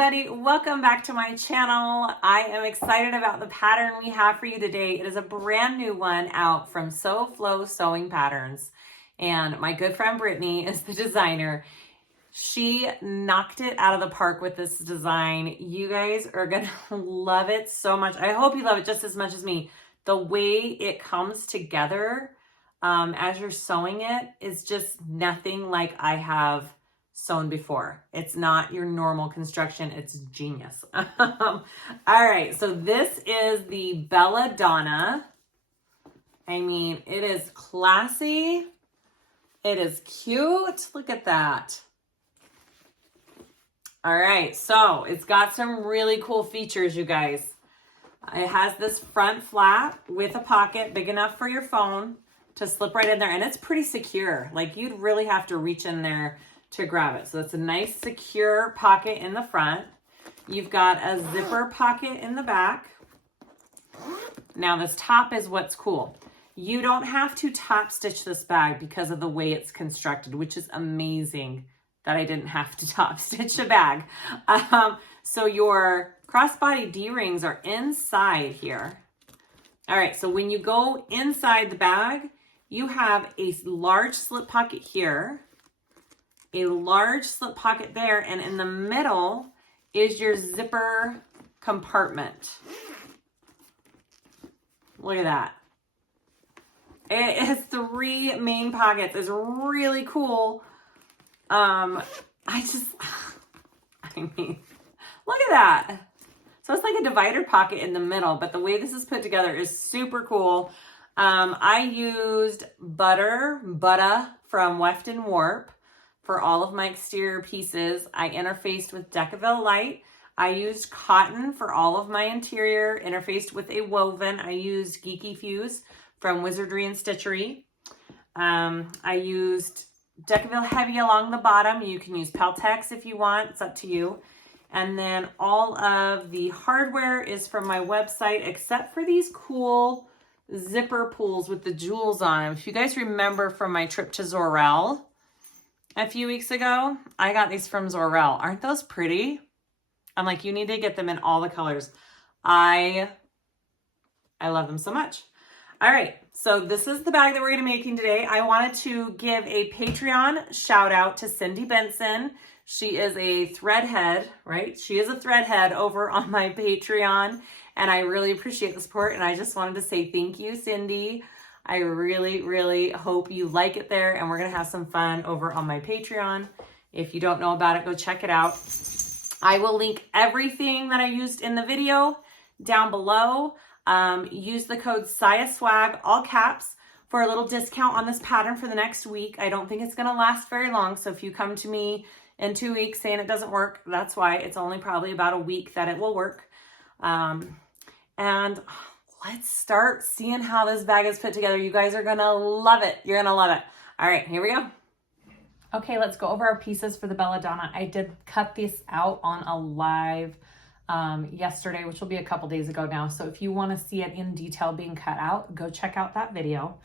everybody, welcome back to my channel. I am excited about the pattern we have for you today. It is a brand new one out from SewFlo Sewing Patterns, and my good friend Brittany is the designer. She knocked it out of the park with this design. You guys are gonna love it so much. I hope you love it just as much as me. The way it comes together as you're sewing it is just nothing like I have sewn before. It's not your normal construction. It's genius. All right, so this is the Belladonna. I mean, it is classy. It is cute. Look at that. All right, so it's got some really cool features, you guys. It has this front flap with a pocket big enough for your phone to slip right in there, and it's pretty secure. Like, you'd really have to reach in there to grab it. So it's a nice secure pocket in the front. You've got a zipper pocket in the back. Now this top is what's cool. You don't have to top stitch this bag because of the way it's constructed, which is amazing that I didn't have to top stitch a bag. So your crossbody D-rings are inside here. All right, so when you go inside the bag, you have a large slip pocket here, a large slip pocket there, and in the middle is your zipper compartment. Look at that. It has 3 main pockets. It's really cool. I mean, look at that. So it's like a divider pocket in the middle, but the way this is put together is super cool. I used Buttah from Weft and Warp for all of my exterior pieces. I interfaced with Decaville Light. I used cotton for all of my interior, interfaced with a woven. I used Geeky Fuse from Wizardry and Stitchery. I used Decaville Heavy along the bottom. You can use Peltex if you want, it's up to you. And then all of the hardware is from my website, except for these cool zipper pulls with the jewels on them. If you guys remember from my trip to Zorel a few weeks ago, I got these from Zorel. Aren't those pretty? I'm like, you need to get them in all the colors. I love them so much. All right, so this is the bag that we're gonna be making today. I wanted to give a Patreon shout out to Cindy Benson. She is a threadhead, right? She is a threadhead over on my Patreon, and I really appreciate the support, and I just wanted to say thank you, Cindy. I really, really hope you like it there, and we're gonna have some fun over on my Patreon. If you don't know about it, go check it out. I will link everything that I used in the video down below. Use the code SiahSwag, all caps, for a little discount on this pattern for the next week. I don't think it's gonna last very long, so if you come to me in 2 weeks saying it doesn't work, that's why. It's only probably about a week that it will work. And let's start seeing how this bag is put together. You guys are gonna love it. You're gonna love it. All right, here we go. Okay, let's go over our pieces for the Belladonna. I did cut this out on a live yesterday, which will be a couple days ago now. So if you want to see it in detail being cut out, go check out that video.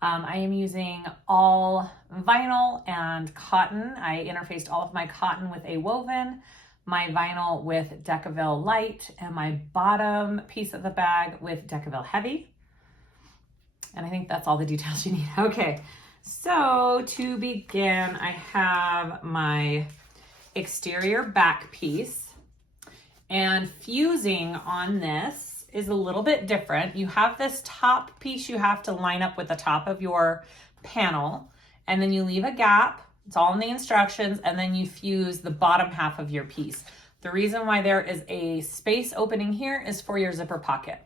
I am using all vinyl and cotton. I interfaced all of my cotton with a woven, my vinyl with Decaville Light, and my bottom piece of the bag with Decaville Heavy. And I think that's all the details you need. Okay, so to begin, I have my exterior back piece. And fusing on this is a little bit different. You have this top piece you have to line up with the top of your panel, and then you leave a gap. It's all in the instructions, and then you fuse the bottom half of your piece. The reason why there is a space opening here is for your zipper pocket.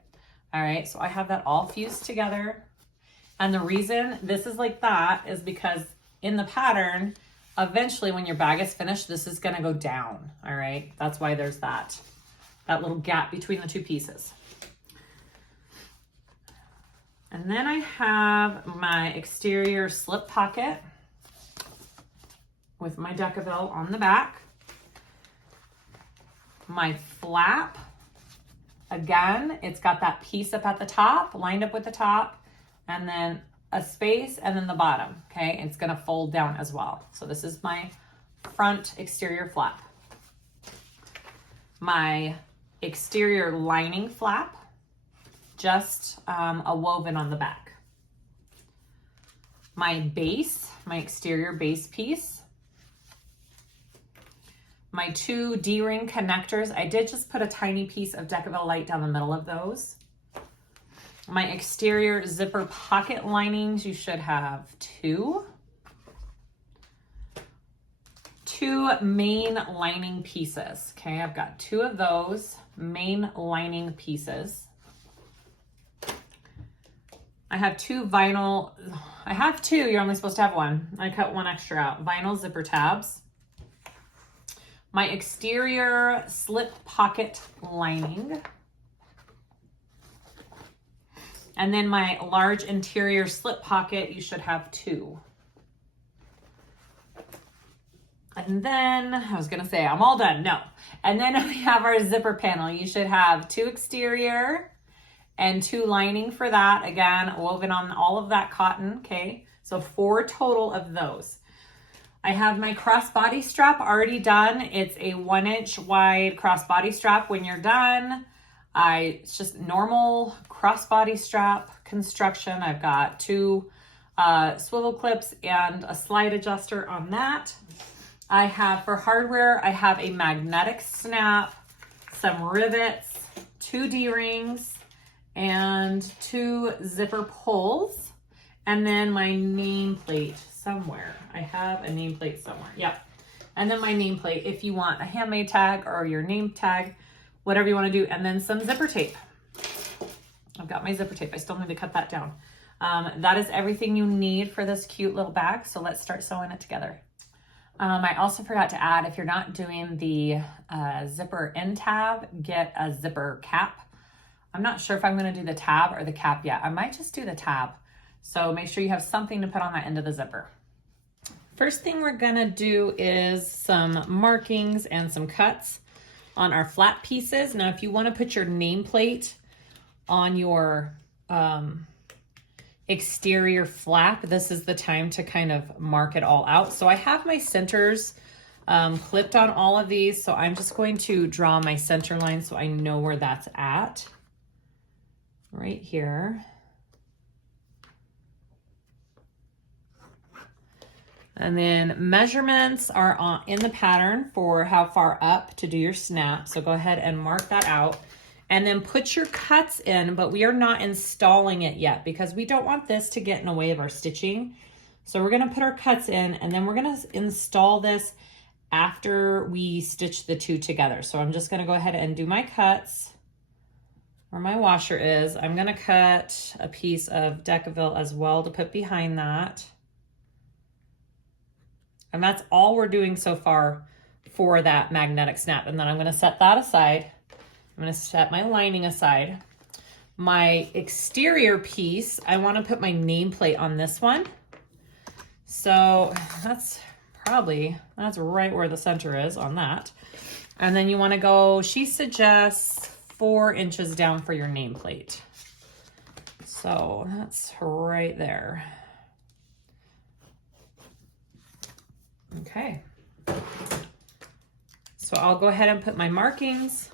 All right, so I have that all fused together. And the reason this is like that is because in the pattern, eventually when your bag is finished, this is gonna go down, all right? That's why there's that little gap between the 2 pieces. And then I have my exterior slip pocket with my Decaville on the back. My flap, again, it's got that piece up at the top, lined up with the top, and then a space, and then the bottom, okay? It's gonna fold down as well. So this is my front exterior flap. my exterior lining flap, just a woven on the back. My base, my exterior base piece. My 2 D-ring connectors. I did just put a tiny piece of Decaville Light down the middle of those. My exterior zipper pocket linings, you should have 2. 2 main lining pieces. Okay, I've got 2 of those main lining pieces. I have 2 vinyl, I have 2, you're only supposed to have 1. I cut 1 extra out. Vinyl zipper tabs. My exterior slip pocket lining. And then my large interior slip pocket, you should have 2. And then, I was gonna say, I'm all done, no. And then we have our zipper panel. You should have 2 exterior and 2 lining for that. Again, woven on all of that cotton, okay? So 4 total of those. I have my crossbody strap already done. It's a 1-inch wide crossbody strap. When you're done, it's just normal crossbody strap construction. I've got 2 swivel clips and a slide adjuster on that. I have, for hardware, I have a magnetic snap, some rivets, 2 D-rings, and 2 zipper pulls, and then my nameplate somewhere. I have a nameplate somewhere. Yep. And then my nameplate, if you want a handmade tag or your name tag, whatever you want to do, and then some zipper tape. I've got my zipper tape. I still need to cut that down. That is everything you need for this cute little bag. So let's start sewing it together. I also forgot to add, if you're not doing the zipper end tab, get a zipper cap. I'm not sure if I'm going to do the tab or the cap yet. I might just do the tab. So make sure you have something to put on that end of the zipper. First thing we're going to do is some markings and some cuts on our flat pieces. Now, if you want to put your nameplate on your exterior flap, this is the time to kind of mark it all out. So I have my centers clipped on all of these. So I'm just going to draw my center line so I know where that's at. Right here. And then measurements are in the pattern for how far up to do your snap. So go ahead and mark that out. And then put your cuts in, but we are not installing it yet because we don't want this to get in the way of our stitching. So we're gonna put our cuts in and then we're gonna install this after we stitch the 2 together. So I'm just gonna go ahead and do my cuts where my washer is. I'm gonna cut a piece of Decaville as well to put behind that. And that's all we're doing so far for that magnetic snap. And then I'm gonna set that aside. I'm gonna set my lining aside. My exterior piece, I wanna put my nameplate on this one. So that's right where the center is on that. And then you wanna go, she suggests 4 inches down for your nameplate. So that's right there. Okay. So I'll go ahead and put my markings,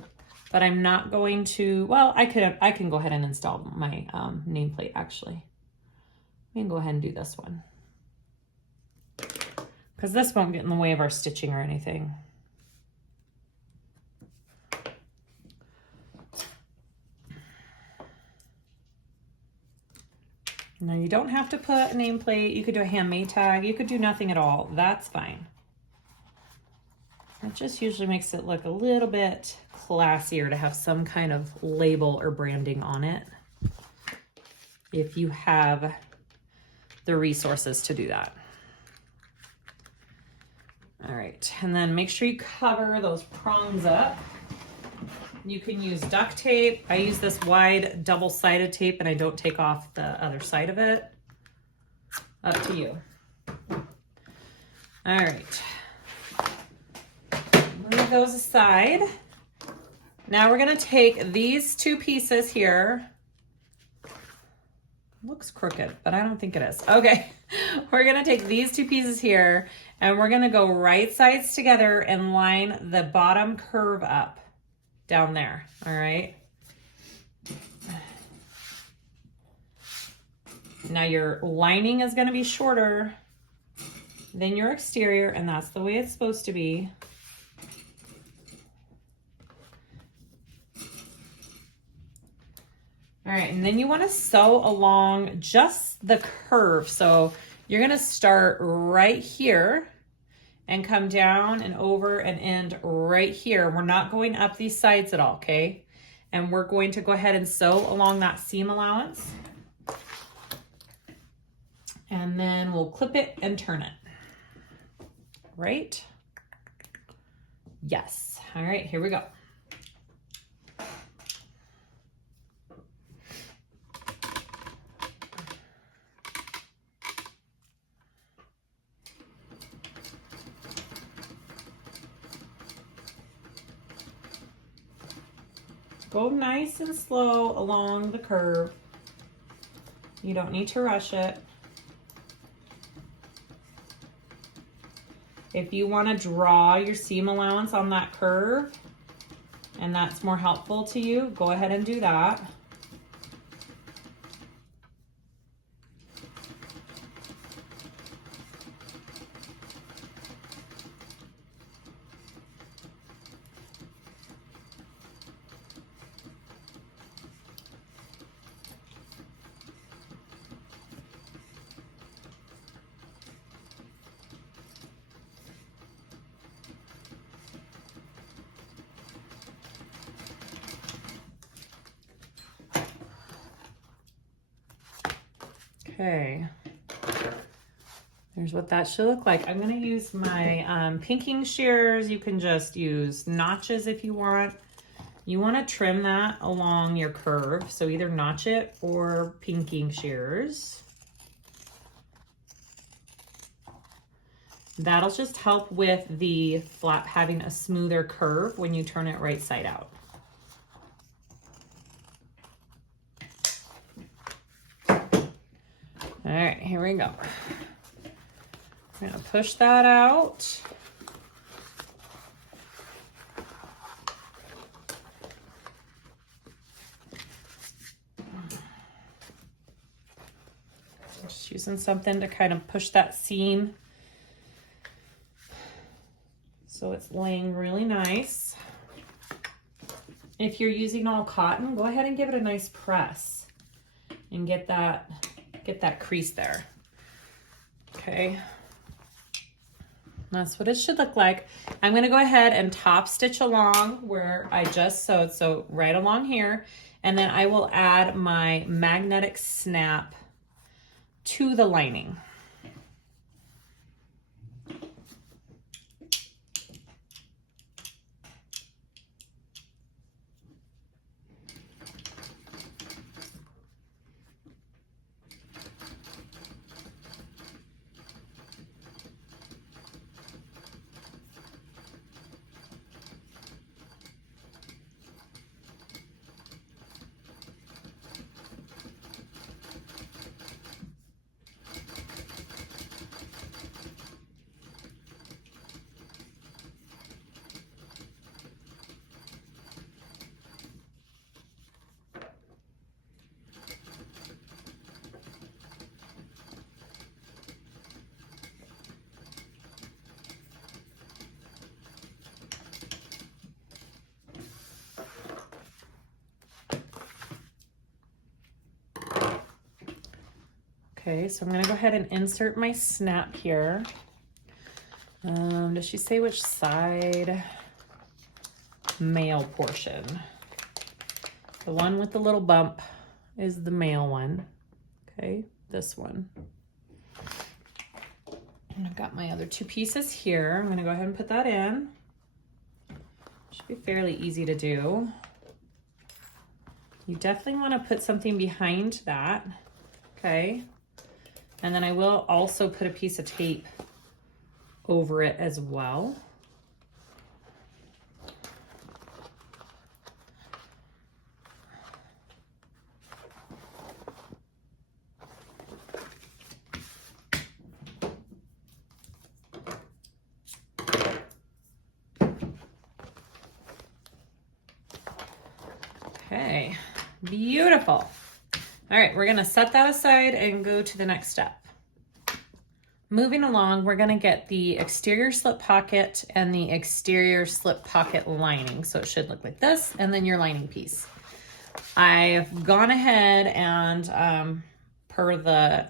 but I'm not going to, well, I can go ahead and install my nameplate actually. We can go ahead and do this one, because this won't get in the way of our stitching or anything. Now you don't have to put a nameplate. You could do a handmade tag. You could do nothing at all. That's fine. It just usually makes it look a little bit classier to have some kind of label or branding on it, if you have the resources to do that. All right, and then make sure you cover those prongs up. You can use duct tape. I use this wide double-sided tape and I don't take off the other side of it. Up to you. All right. Move those aside. Now we're gonna take these 2 pieces here. Looks crooked, but I don't think it is. Okay, we're gonna take these 2 pieces here and we're gonna go right sides together and line the bottom curve up. down there, all right? Now your lining is gonna be shorter than your exterior, and that's the way it's supposed to be. All right, and then you wanna sew along just the curve. So you're gonna start right here and come down and over and end right here. We're not going up these sides at all, okay? And we're going to go ahead and sew along that seam allowance. And then we'll clip it and turn it. Right? Yes. All right, here we go. Go nice and slow along the curve. You don't need to rush it. If you want to draw your seam allowance on that curve and that's more helpful to you, go ahead and do that. Okay, there's what that should look like. I'm gonna use my pinking shears. You can just use notches if you want. You wanna trim that along your curve. So either notch it or pinking shears. That'll just help with the flap having a smoother curve when you turn it right side out. All right, here we go. I'm gonna push that out. Just using something to kind of push that seam so it's laying really nice. If you're using all cotton, go ahead and give it a nice press and get that crease there. Okay, that's what it should look like. I'm gonna go ahead and top stitch along where I just sewed, so right along here, and then I will add my magnetic snap to the lining. Okay, so I'm gonna go ahead and insert my snap here. Does she say which side? Male portion. The one with the little bump is the male one. Okay, this one. And I've got my other two pieces here. I'm gonna go ahead and put that in. Should be fairly easy to do. You definitely wanna put something behind that, okay? And then I will also put a piece of tape over it as well. Okay, beautiful. All right, we're gonna set that aside and go to the next step. Moving along, we're gonna get the exterior slip pocket and the exterior slip pocket lining. So it should look like this, and then your lining piece. I've gone ahead and per the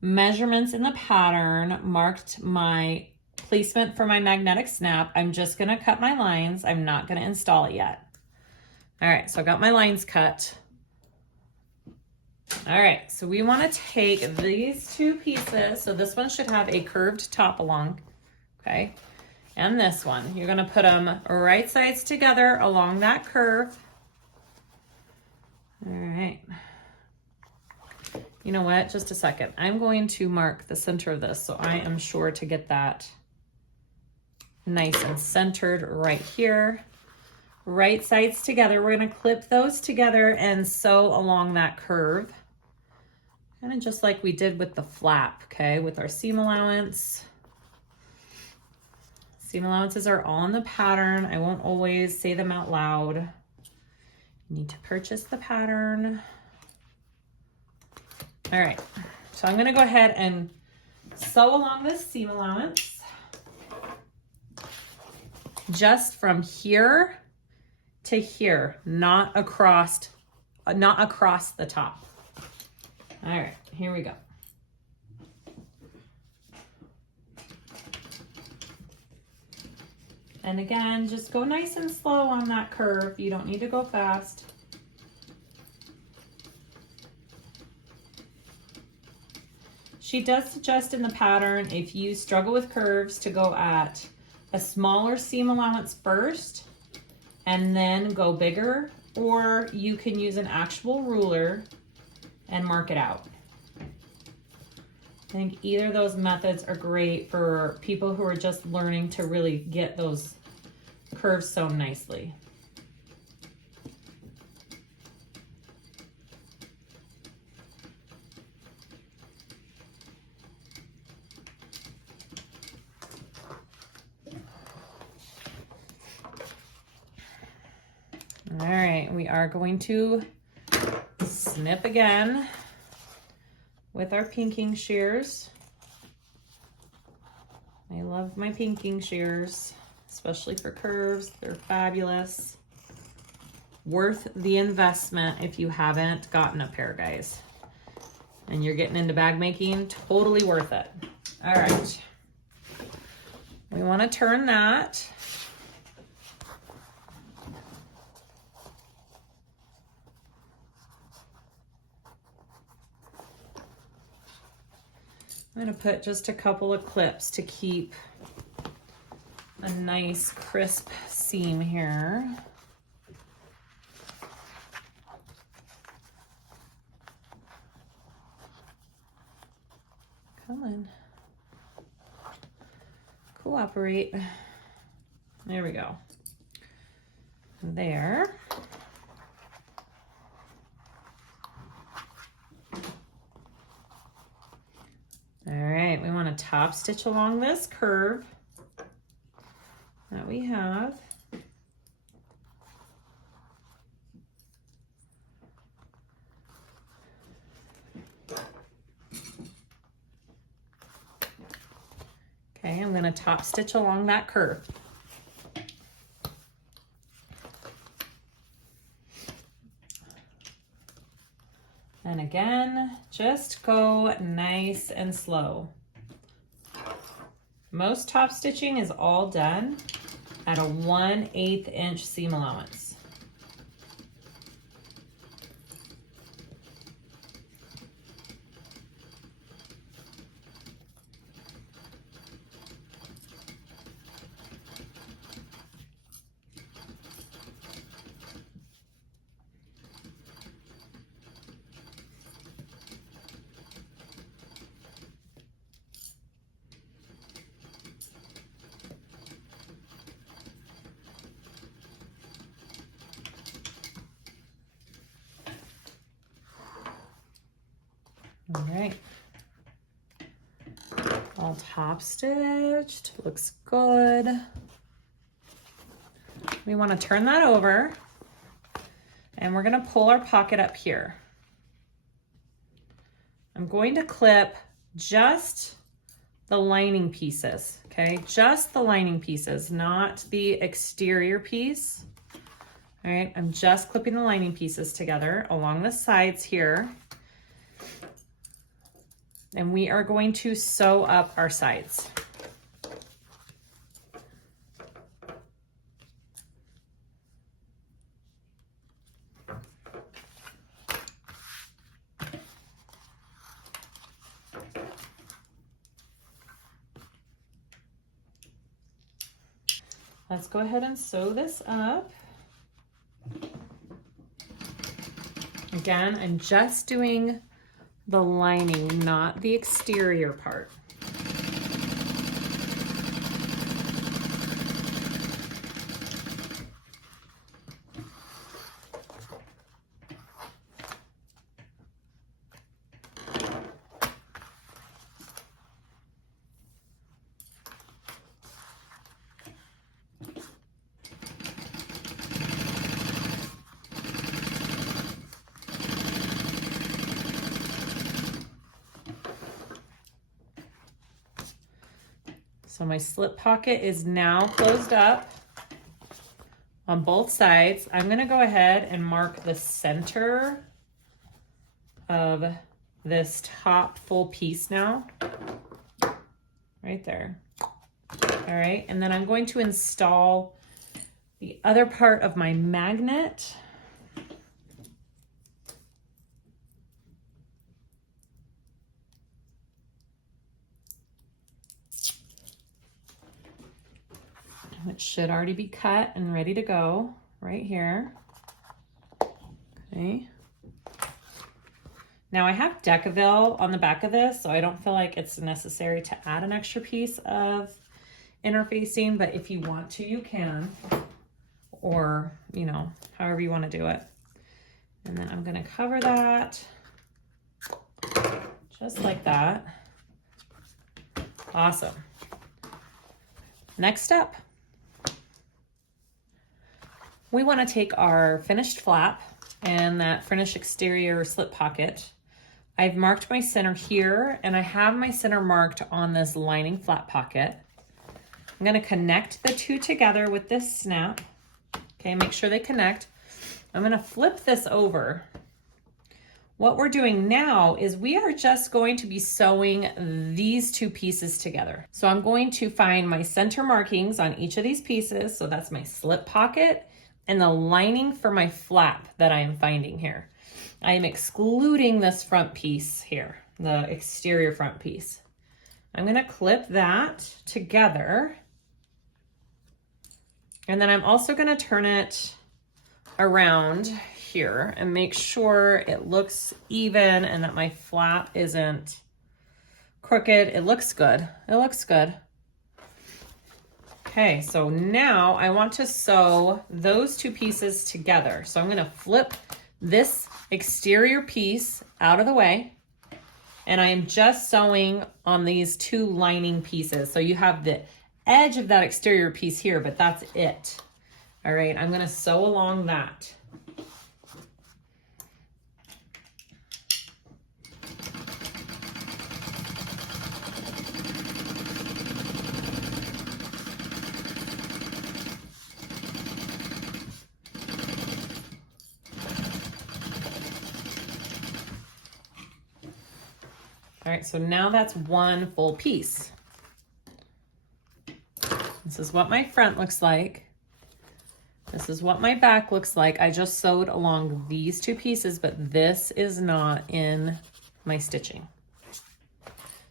measurements in the pattern, marked my placement for my magnetic snap. I'm just gonna cut my lines. I'm not gonna install it yet. All right, so I got my lines cut. All right, so we wanna take these two pieces. So this one should have a curved top along, okay? And this one, you're gonna put them right sides together along that curve. All right. You know what, just a second. I'm going to mark the center of this so I am sure to get that nice and centered right here. Right sides together. We're gonna clip those together and sew along that curve. Kind of just like we did with the flap, okay, with our seam allowance. Seam allowances are all in the pattern. I won't always say them out loud. You need to purchase the pattern. All right, so I'm gonna go ahead and sew along this seam allowance just from here to here, not across the top. All right, here we go. And again, just go nice and slow on that curve. You don't need to go fast. She does suggest in the pattern, if you struggle with curves, to go at a smaller seam allowance first and then go bigger, or you can use an actual ruler and mark it out. I think either of those methods are great for people who are just learning to really get those curves sewn nicely. All right, we are going to snip again with our pinking shears. I love my pinking shears, especially for curves. They're fabulous. Worth the investment if you haven't gotten a pair, guys. And you're getting into bag making, totally worth it. All right. We want to turn that. I'm going to put just a couple of clips to keep a nice crisp seam here. Come on. Cooperate. There we go. There. All right, we want to top stitch along this curve that we have. Okay, I'm going to top stitch along that curve. And again, just go nice and slow. Most top stitching is all done at a 1/8 inch seam allowance. All right, all top stitched, looks good. We want to turn that over And we're gonna pull our pocket up here. I'm going to clip just the lining pieces, okay? Just the lining pieces, not the exterior piece. All right, I'm just clipping the lining pieces together along the sides here. And we are going to sew up our sides. Let's go ahead and sew this up. Again, I'm just doing the lining, not the exterior part. So my slip pocket is now closed up on both sides. I'm gonna go ahead and mark the center of this top full piece now, right there. All right, and then I'm going to install the other part of my magnet. It should already be cut and ready to go right here. Okay. Now I have Decaville on the back of this, so I don't feel like it's necessary to add an extra piece of interfacing, but if you want to, you can, or, you know, however you want to do it. And then I'm going to cover that just like that. Awesome. Next step. We want to take our finished flap and that finished exterior slip pocket. I've marked my center here, and I have my center marked on this lining flap pocket. I'm going to connect the two together with this snap. Okay, make sure they connect. I'm going to flip this over. What we're doing now is we are just going to be sewing these two pieces together. So I'm going to find my center markings on each of these pieces. So that's my slip pocket and the lining for my flap that I am finding here. I am excluding this front piece here, the exterior front piece. I'm gonna clip that together. And then I'm also gonna turn it around here and make sure it looks even and that my flap isn't crooked. It looks good, it looks good. Okay, so now I want to sew those two pieces together. So I'm gonna flip this exterior piece out of the way, and I am just sewing on these two lining pieces. So you have the edge of that exterior piece here, but that's it. All right, I'm gonna sew along that. All right, so now that's one full piece. This is what my front looks like. This is what my back looks like. I just sewed along these two pieces, but this is not in my stitching.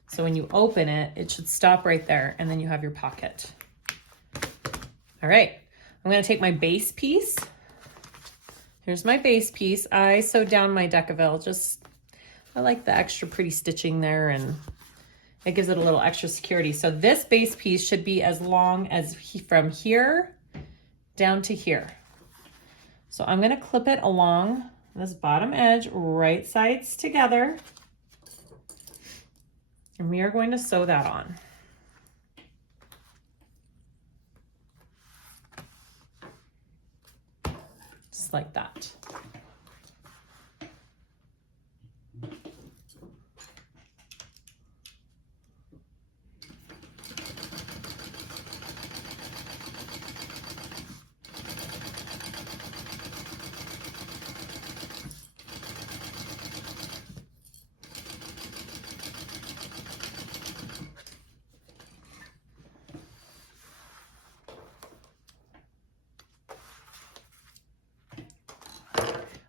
So when you open it, it should stop right there, and then you have your pocket. All right, I'm gonna take my base piece. Here's my base piece. I sewed down my Decaville, I like the extra pretty stitching there, and it gives it a little extra security. So this base piece should be as long as from here down to here. So I'm gonna clip it along this bottom edge, right sides together. And we are going to sew that on. Just like that.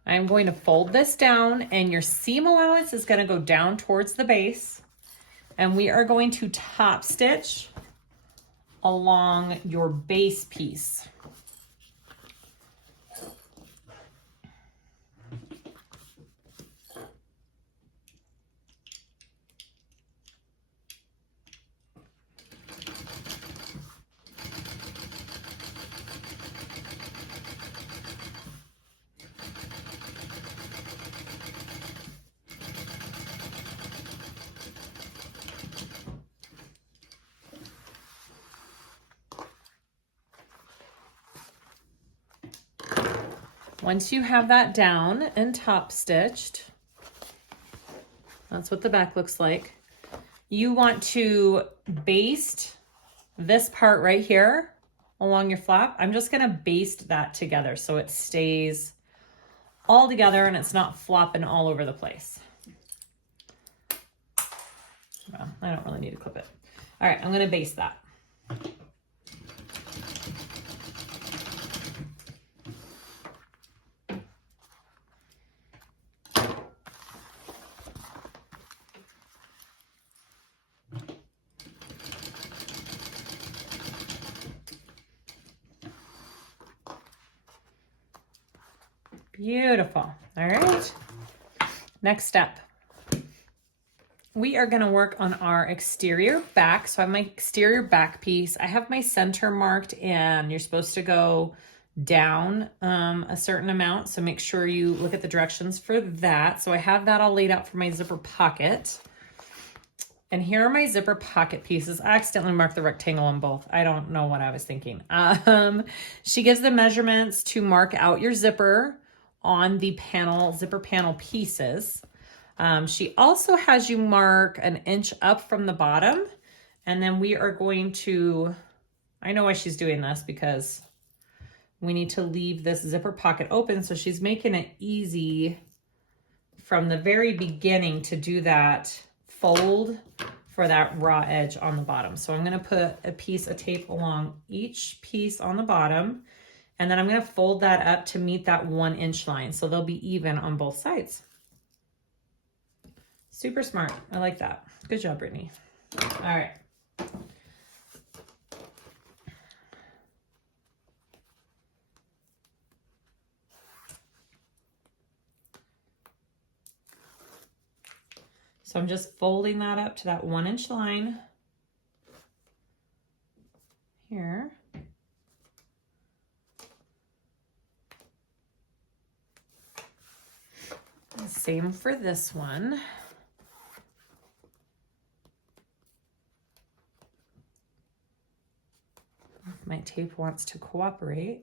I'm going to fold this down, and your seam allowance is going to go down towards the base, and we are going to top stitch along your base piece. Once you have that down and top stitched, that's what the back looks like. You want to baste this part right here along your flap. I'm just gonna baste that together so it stays all together and it's not flopping all over the place. Well, I don't really need to clip it. All right, I'm gonna baste that. Beautiful. All right. Next step. We are going to work on our exterior back. So I have my exterior back piece. I have my center marked, and you're supposed to go down a certain amount. So make sure you look at the directions for that. So I have that all laid out for my zipper pocket. And here are my zipper pocket pieces. I accidentally marked the rectangle on both. I don't know what I was thinking. She gives the measurements to mark out your zipper on the panel, zipper panel pieces. She also has you mark an inch up from the bottom, and then we are going to, I know why she's doing this, because we need to leave this zipper pocket open, so she's making it easy from the very beginning to do that fold for that raw edge on the bottom. So I'm gonna put a piece of tape along each piece on the bottom, and then I'm gonna fold that up to meet that 1 inch line. So they'll be even on both sides. Super smart, I like that. Good job, Brittany. All right. So I'm just folding that up to that 1 inch line here. Same for this one. If my tape wants to cooperate.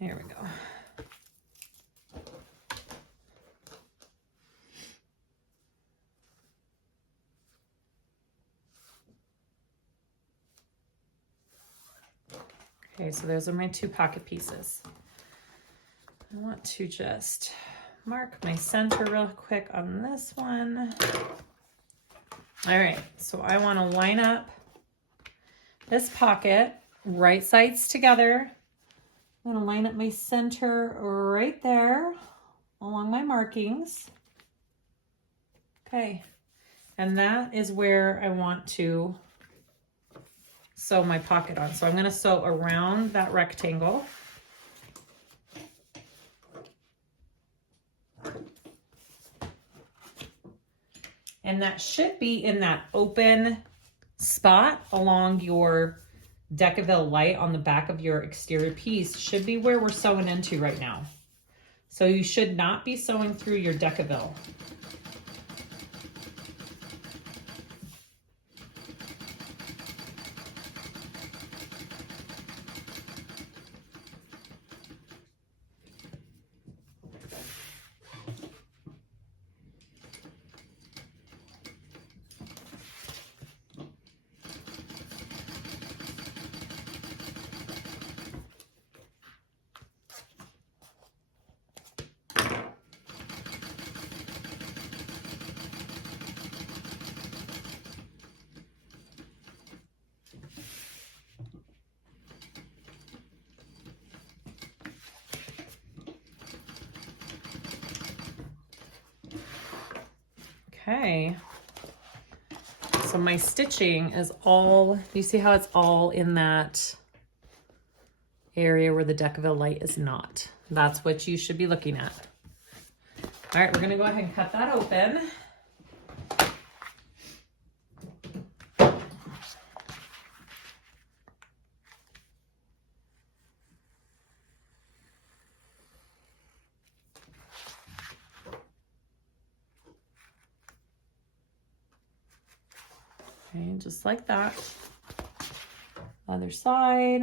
There we go. Okay, so those are my 2 pocket pieces. I want to just mark my center real quick on this one. All right, so I want to line up this pocket, right sides together. I'm going to line up my center right there along my markings. Okay, and that is where I want to sew my pocket on. So I'm going to sew around that rectangle. And that should be in that open spot along your Decaville light on the back of your exterior piece. Should be where we're sewing into right now. So you should not be sewing through your Decaville. Okay. So my stitching is all, you see how it's all in that area where the Decaville light is not. That's what you should be looking at. All right, we're gonna go ahead and cut that open. Okay, just like that. Other side.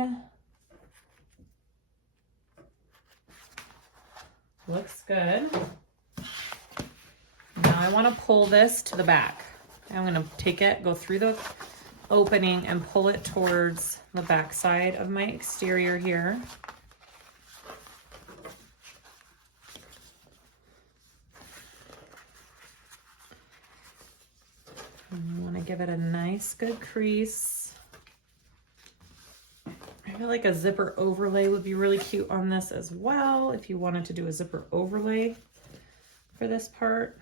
Looks good. Now I want to pull this to the back. I'm going to take it, go through the opening and pull it towards the back side of my exterior here. I want to give it a nice good crease. I feel like a zipper overlay would be really cute on this as well, if you wanted to do a zipper overlay for this part.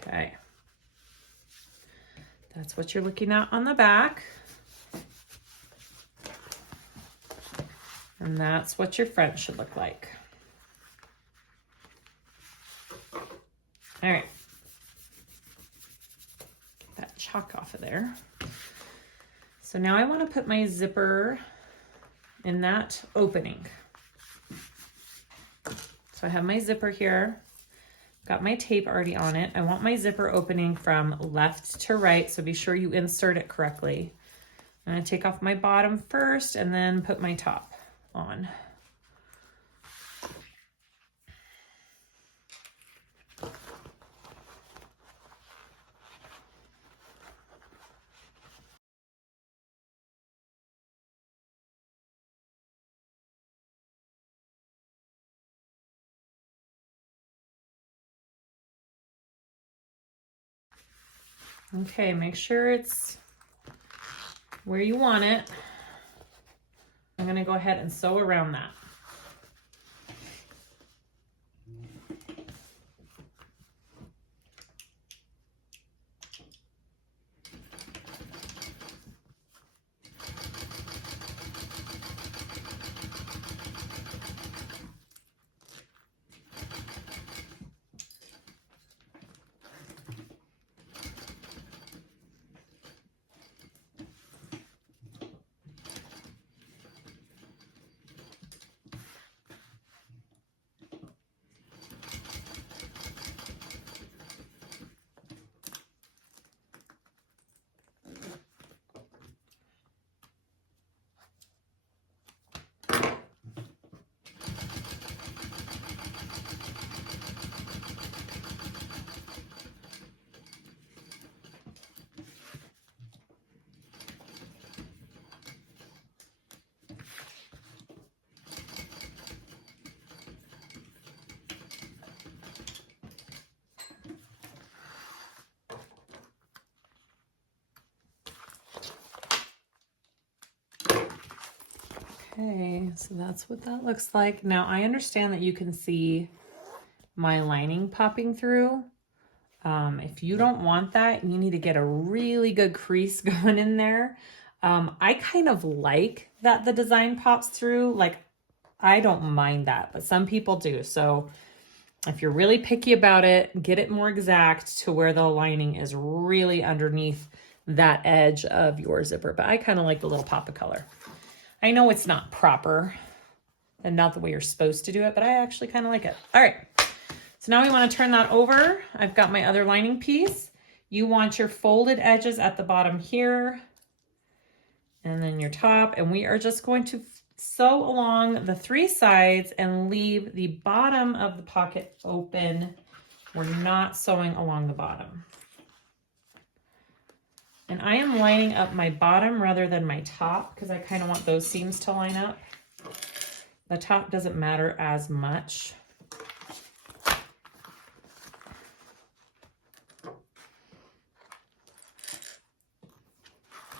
Okay. That's what you're looking at on the back. And that's what your front should look like. All right. Get that chalk off of there. So now I want to put my zipper in that opening. So I have my zipper here. Got my tape already on it. I want my zipper opening from left to right, so be sure you insert it correctly. I'm going to take off my bottom first and then put my top on. Okay, make sure it's where you want it. I'm going to go ahead and sew around that. Okay, so that's what that looks like. Now I understand that you can see my lining popping through. If you don't want that, you need to get a really good crease going in there. I kind of like that the design pops through. Like, I don't mind that, but some people do. So if you're really picky about it, get it more exact to where the lining is really underneath that edge of your zipper. But I kind of like the little pop of color. I know it's not proper and not the way you're supposed to do it, but I actually kind of like it. All right, so now we want to turn that over. I've got my other lining piece. You want your folded edges at the bottom here, and then your top, and we are just going to sew along the three sides and leave the bottom of the pocket open. We're not sewing along the bottom. And I am lining up my bottom rather than my top because I kind of want those seams to line up. The top doesn't matter as much.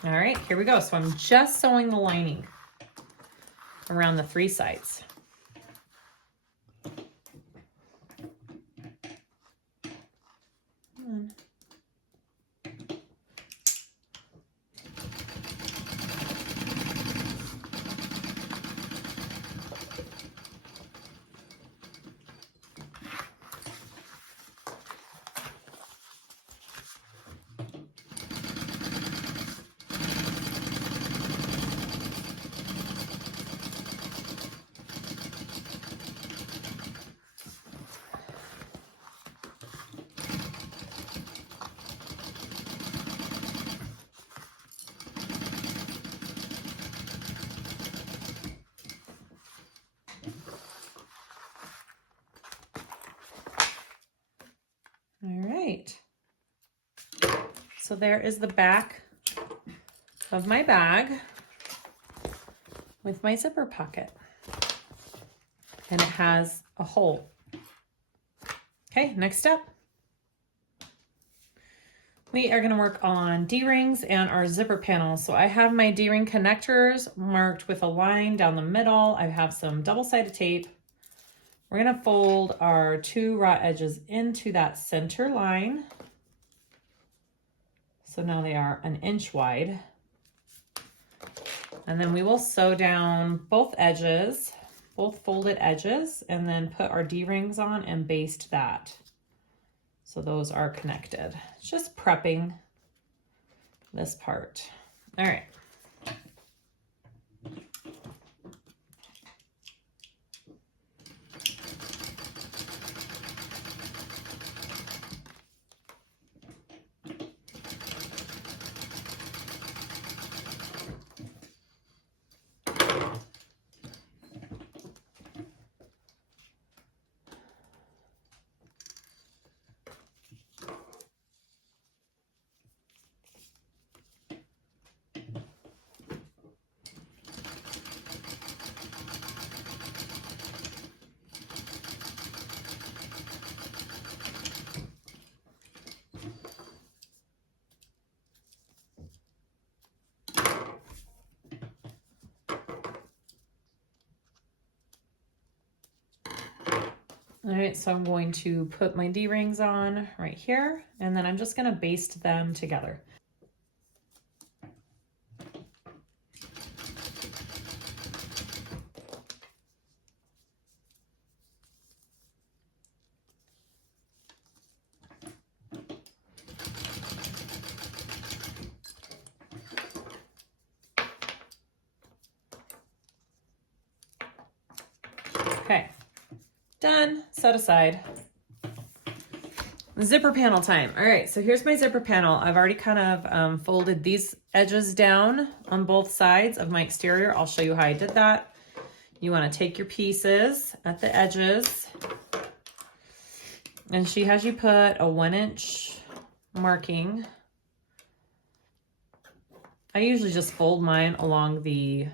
All right, here we go. So I'm just sewing the lining. around the 3 sides. All right. So there is the back of my bag with my zipper pocket. And it has a hole. Okay, next step. We are gonna work on D-rings and our zipper panels. So I have my D-ring connectors marked with a line down the middle. I have some double-sided tape. We're gonna fold our 2 raw edges into that center line. So now they are 1 inch wide. And then we will sew down both edges, both folded edges, and then put our D-rings on and baste that. So those are connected. It's just prepping this part. All right. All right, so I'm going to put my D-rings on right here, and then I'm just gonna baste them together. Okay, done, set aside. Zipper panel time. All right, so here's my zipper panel. I've already kind of folded these edges down on both sides of my exterior. I'll show you how I did that. You want to take your pieces at the edges, and she has you put a 1 inch marking. I usually just fold mine along the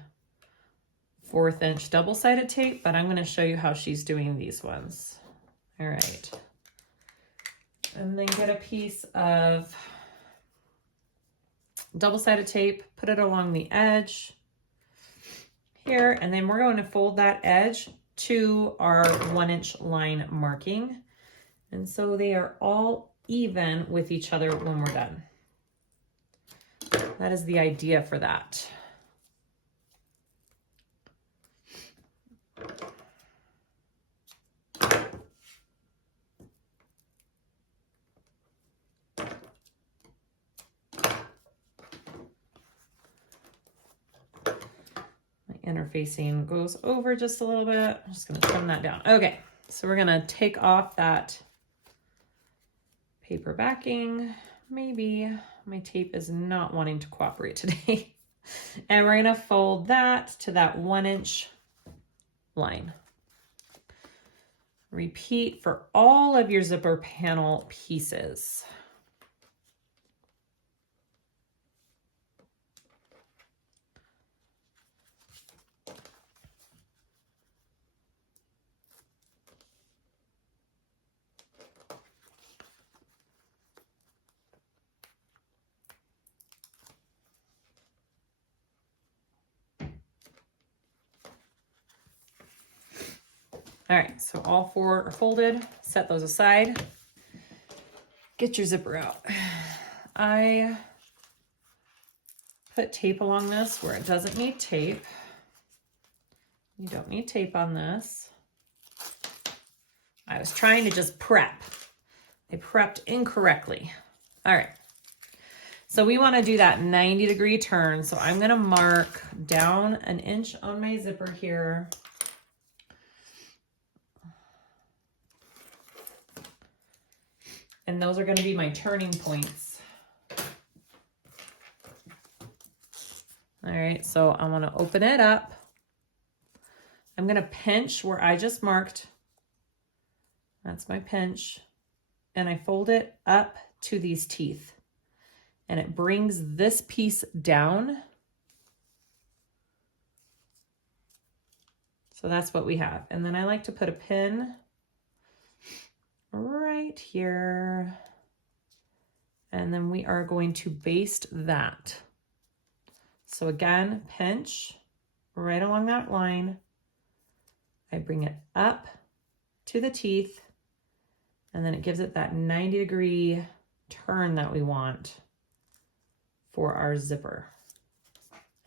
1/4 inch double-sided tape, but I'm going to show you how she's doing these ones. All right. And then get a piece of double-sided tape, put it along the edge here, and then we're going to fold that edge to our 1 inch line marking. And so they are all even with each other when we're done. That is the idea for that. Interfacing goes over just a little bit. I'm just going to trim that down. Okay, so we're going to take off that paper backing. Maybe my tape is not wanting to cooperate today. And we're going to fold that to that 1 inch line. Repeat for all of your zipper panel pieces. All right, so all 4 are folded. Set those aside. Get your zipper out. I put tape along this where it doesn't need tape. You don't need tape on this. I was trying to just prep. I prepped incorrectly. All right. So we want to do that 90-degree turn. So I'm going to mark down 1 inch on my zipper here. And those are going to be my turning points. All right, so I want to open it up. I'm going to pinch where I just marked. That's my pinch. And I fold it up to these teeth. And it brings this piece down. So that's what we have. And then I like to put a pin right here. And then we are going to baste that. So again, pinch right along that line. I bring it up to the teeth, and then it gives it that 90-degree turn that we want for our zipper.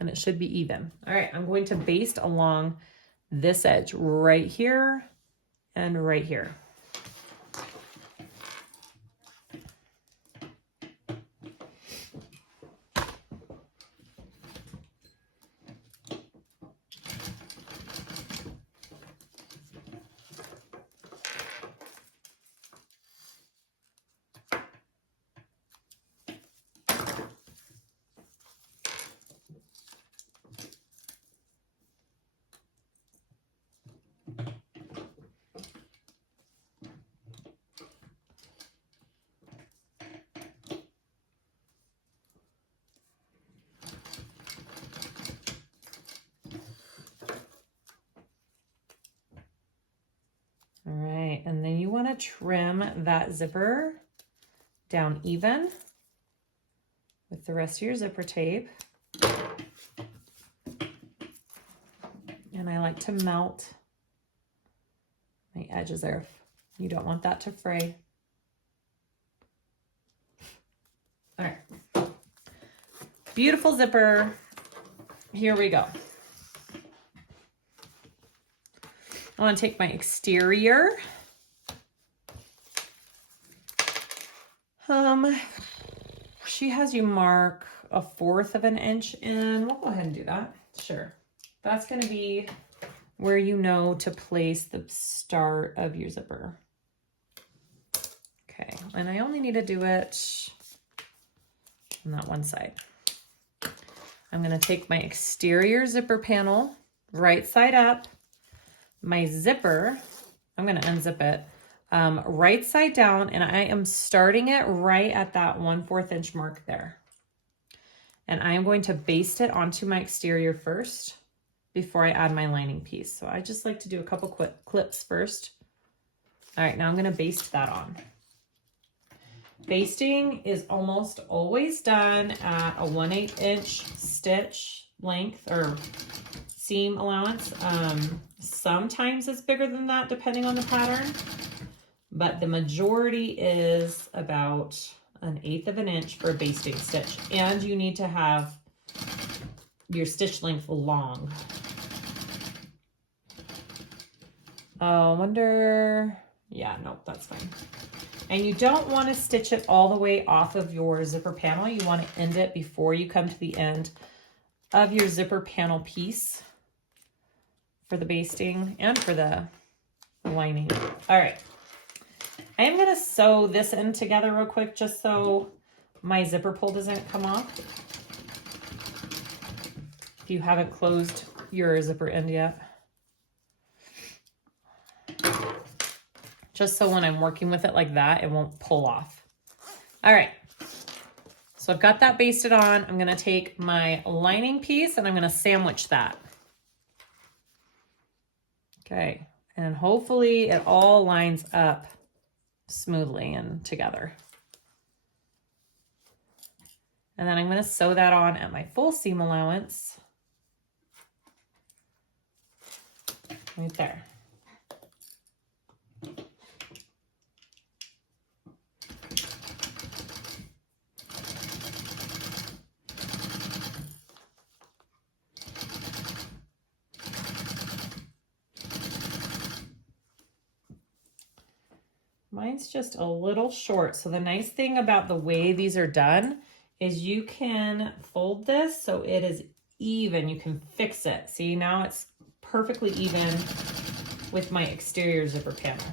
And it should be even. All right, I'm going to baste along this edge right here and right here. All right, and then you want to trim that zipper down even with the rest of your zipper tape. And I like to melt my edges there. You don't want that to fray. All right, beautiful zipper. Here we go. I want to take my exterior. She has you mark 1/4 of an inch in. We'll go ahead and do that. Sure. That's going to be where you know to place the start of your zipper. Okay, and I only need to do it on that one side. I'm going to take my exterior zipper panel, right side up, my zipper, I'm going to unzip it, right side down, and I am starting it right at that 1/4 inch mark there. And I am going to baste it onto my exterior first before I add my lining piece. So I just like to do a couple quick clips first. All right, now I'm going to baste that on. Basting is almost always done at a 1/8 inch stitch length or seam allowance. Sometimes it's bigger than that depending on the pattern, but the majority is about 1/8 of an inch for a basting stitch. And you need to have your stitch length long. Oh, I wonder, yeah, nope, that's fine. And you don't want to stitch it all the way off of your zipper panel. You want to end it before you come to the end of your zipper panel piece for the basting and for the lining. All right. I am going to sew this in together real quick just so my zipper pull doesn't come off. If you haven't closed your zipper end yet. Just so when I'm working with it like that, it won't pull off. All right. So I've got that basted on. I'm going to take my lining piece and I'm going to sandwich that. Okay. And hopefully it all lines up smoothly and together. And then I'm going to sew that on at my full seam allowance. Right there. Mine's just a little short. So the nice thing about the way these are done is you can fold this so it is even. You can fix it. See, now it's perfectly even with my exterior zipper panel.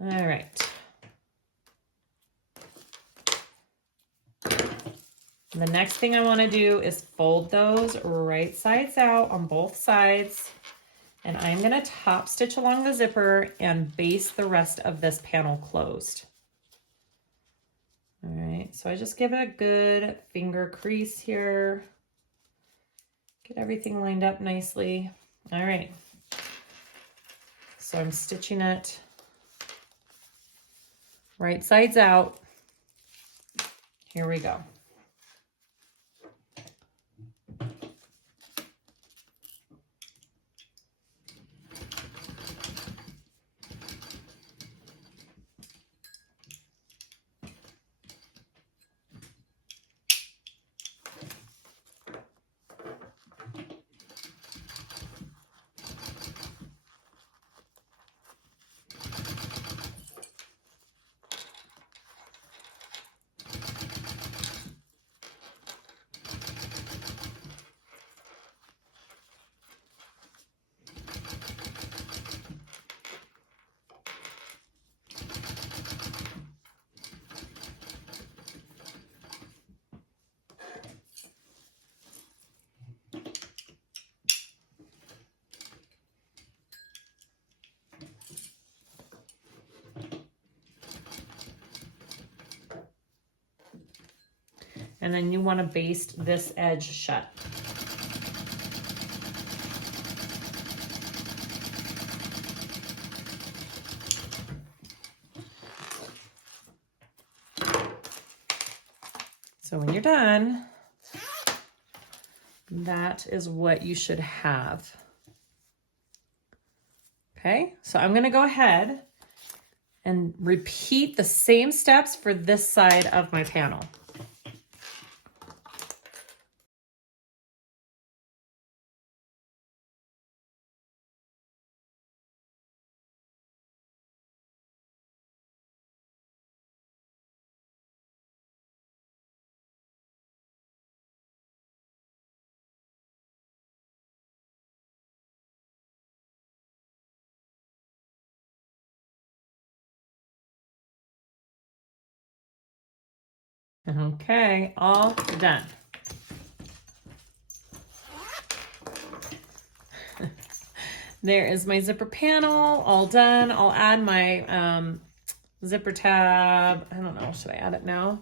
All right. The next thing I want to do is fold those right sides out on both sides. And I'm going to top stitch along the zipper and base the rest of this panel closed. All right, so I just give it a good finger crease here. Get everything lined up nicely. All right, so I'm stitching it right sides out. Here we go. And then you want to baste this edge shut. So when you're done, that is what you should have. Okay, so I'm going to go ahead and repeat the same steps for this side of my panel. Okay, all done. There is my zipper panel, all done. I'll add my zipper tab. I don't know, should I add it now?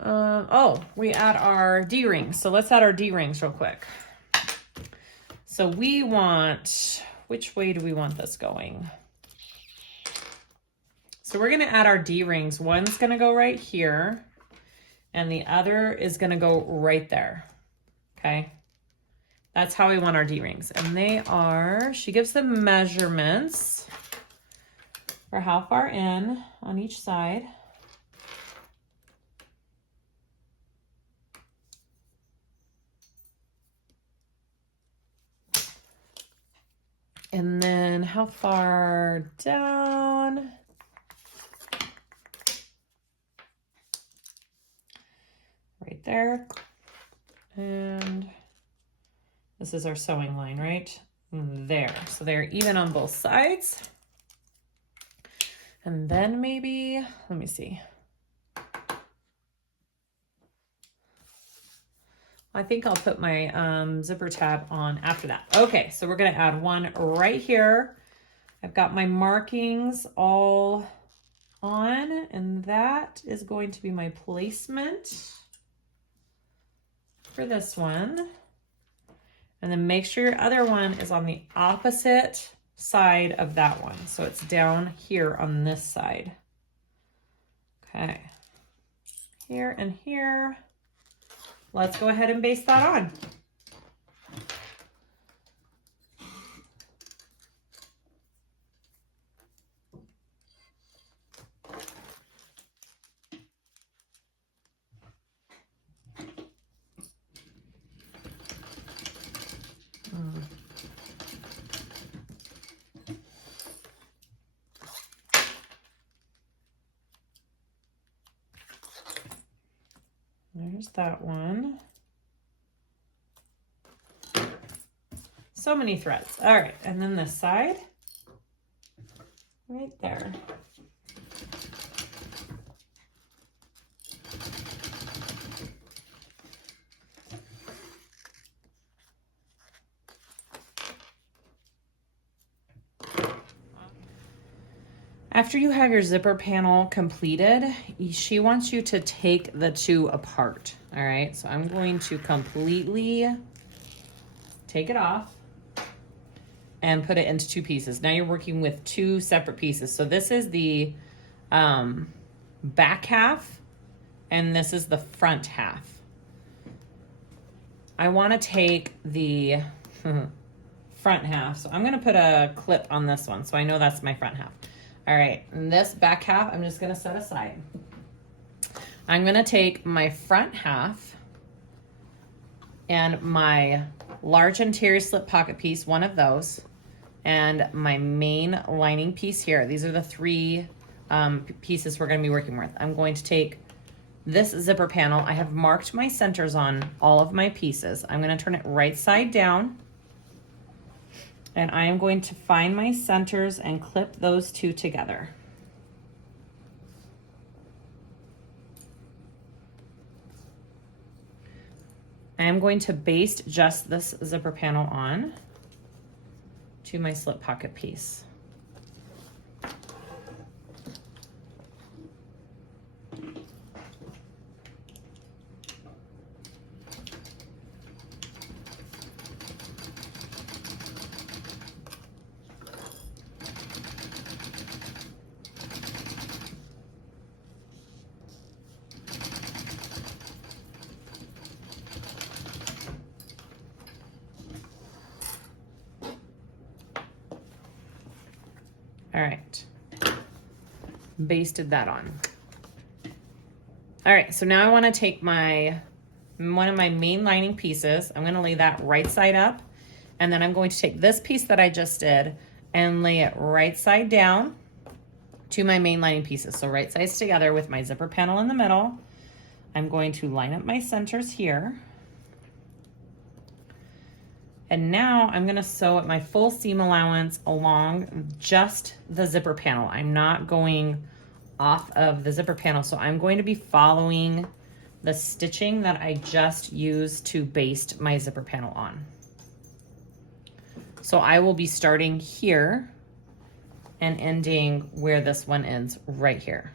Oh, we add our D-rings. So let's add our D-rings real quick. So we want, which way do we want this going? So we're gonna add our D-rings. One's gonna go right here and the other is gonna go right there, okay? That's how we want our D-rings. And they are, she gives the measurements for how far in on each side. And then how far down? Right there. And this is our sewing line, right? There. So they're even on both sides. And then maybe, let me see. I think I'll put my zipper tab on after that. Okay, so we're gonna add one right here. I've got my markings all on, and that is going to be my placement for this one. And then make sure your other one is on the opposite side of that one. So it's down here on this side. Okay, here and here. Let's go ahead and baste that on. There's that one. So many threads. All right, and then this side, right there. After you have your zipper panel completed, she wants you to take the two apart. All right, so I'm going to completely take it off and put it into two pieces. Now you're working with two separate pieces. So this is the back half and this is the front half. I want to take the front half. So I'm going to put a clip on this one so I know that's my front half. All right, and this back half I'm just going to set aside. I'm going to take my front half and my large interior slip pocket piece, one of those, and my main lining piece here. These are the three pieces we're going to be working with. I'm going to take this zipper panel. I have marked my centers on all of my pieces. I'm going to turn it right side down, and I am going to find my centers and clip those two together. I am going to baste just this zipper panel on to my slip pocket piece. All right, basted that on. All right, so now I want to take one of my main lining pieces. I'm going to lay that right side up, and then I'm going to take this piece that I just did and lay it right side down to my main lining pieces. So right sides together with my zipper panel in the middle. I'm going to line up my centers here. And now I'm going to sew at my full seam allowance along just the zipper panel. I'm not going off of the zipper panel, so I'm going to be following the stitching that I just used to baste my zipper panel on. So I will be starting here and ending where this one ends, right here.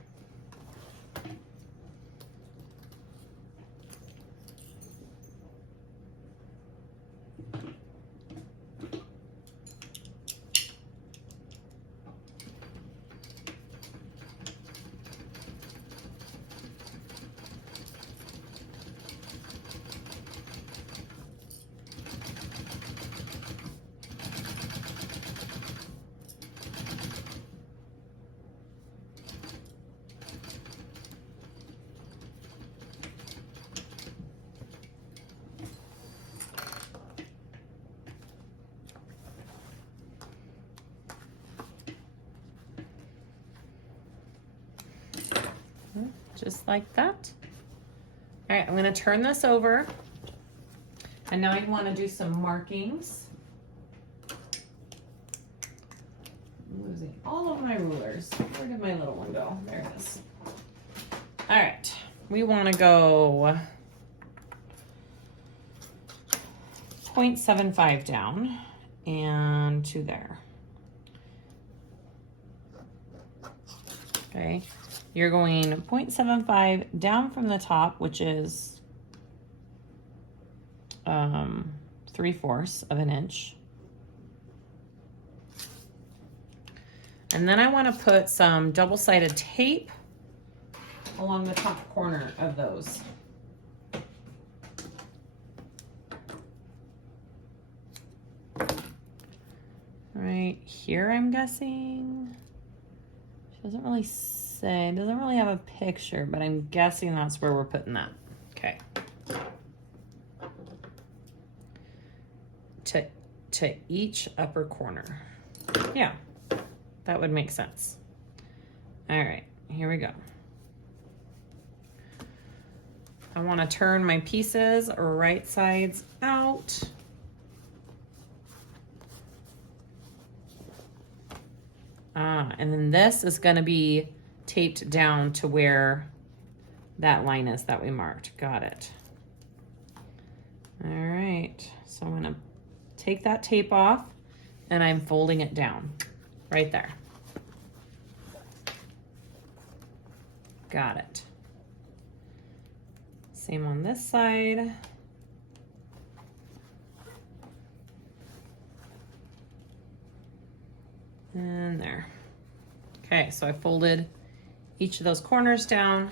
Just like that. All right, I'm going to turn this over. And now I want to do some markings. I'm losing all of my rulers. Where did my little one go? There it is. All right, we want to go 0.75 down and to there. Okay. You're going 0.75 down from the top, which is 3/4 of an inch. And then I want to put some double-sided tape along the top corner of those. Right here, I'm guessing. She doesn't really say, doesn't really have a picture, but I'm guessing that's where we're putting that. Okay. To each upper corner. Yeah, that would make sense. All right, here we go. I want to turn my pieces right sides out. And then this is going to be taped down to where that line is that we marked. Got it. All right, so I'm going to take that tape off and I'm folding it down right there. Got it. Same on this side. And there. Okay, so I folded each of those corners down.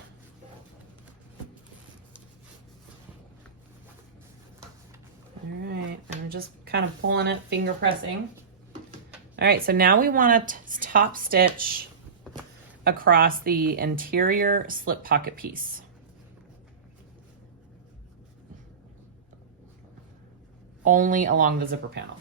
All right, and I'm just kind of pulling it, finger pressing. All right, so now we want to top stitch across the interior slip pocket piece. Only along the zipper panel.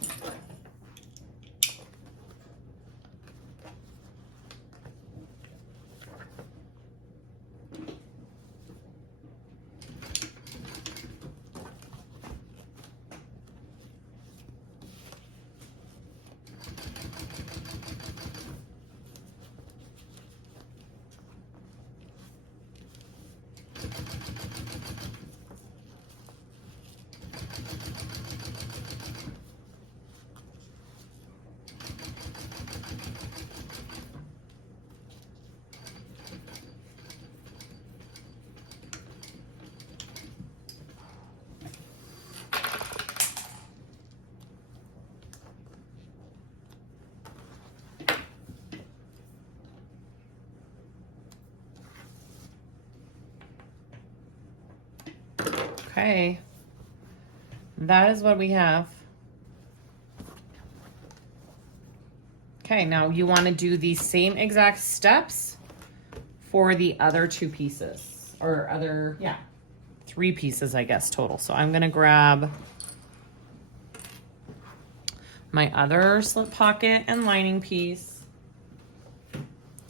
Okay, that is what we have. Okay, now you want to do the same exact steps for the other two pieces, or other, yeah, 3 pieces, I guess, total. So I'm going to grab my other slip pocket and lining piece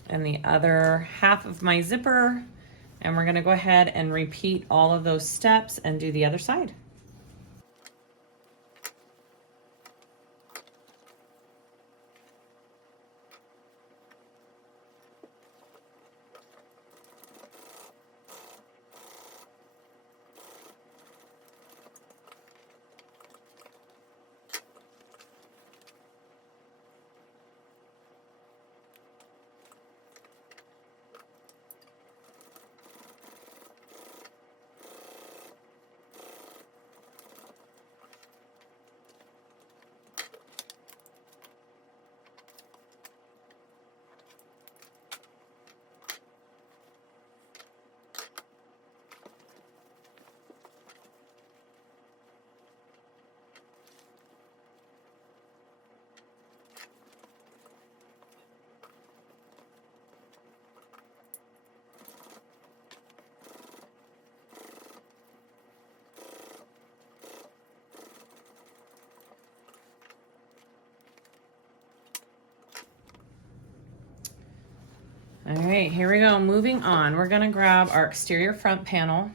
and the other half of my zipper. And we're gonna go ahead and repeat all of those steps and do the other side. All right, here we go. Moving on, we're gonna grab our exterior front panel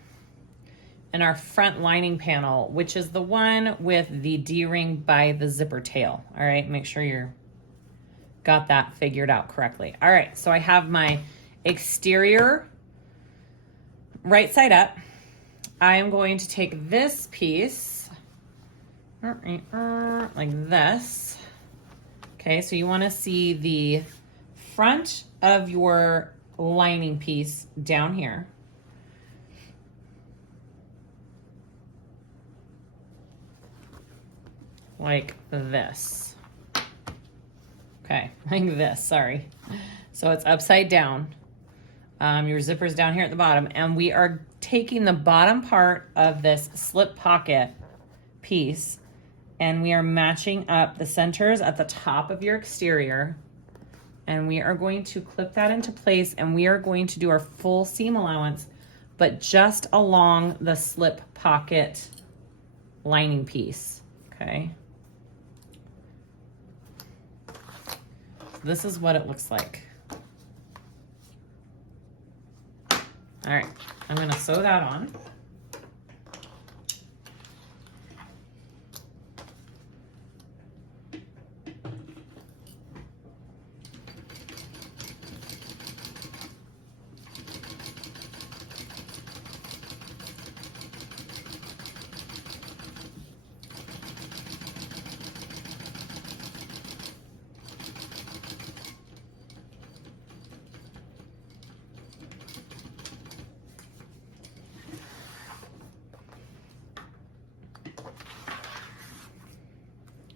and our front lining panel, which is the one with the D-ring by the zipper tail. All right, make sure you're got that figured out correctly. All right, so I have my exterior right side up. I am going to take this piece like this. Okay, so you wanna see the front of your lining piece down here. Like this. Okay, like this, sorry. So it's upside down. Your zipper's down here at the bottom, and we are taking the bottom part of this slip pocket piece, and we are matching up the centers at the top of your exterior, and we are going to clip that into place, and we are going to do our full seam allowance, but just along the slip pocket lining piece, okay? This is what it looks like. All right, I'm gonna sew that on.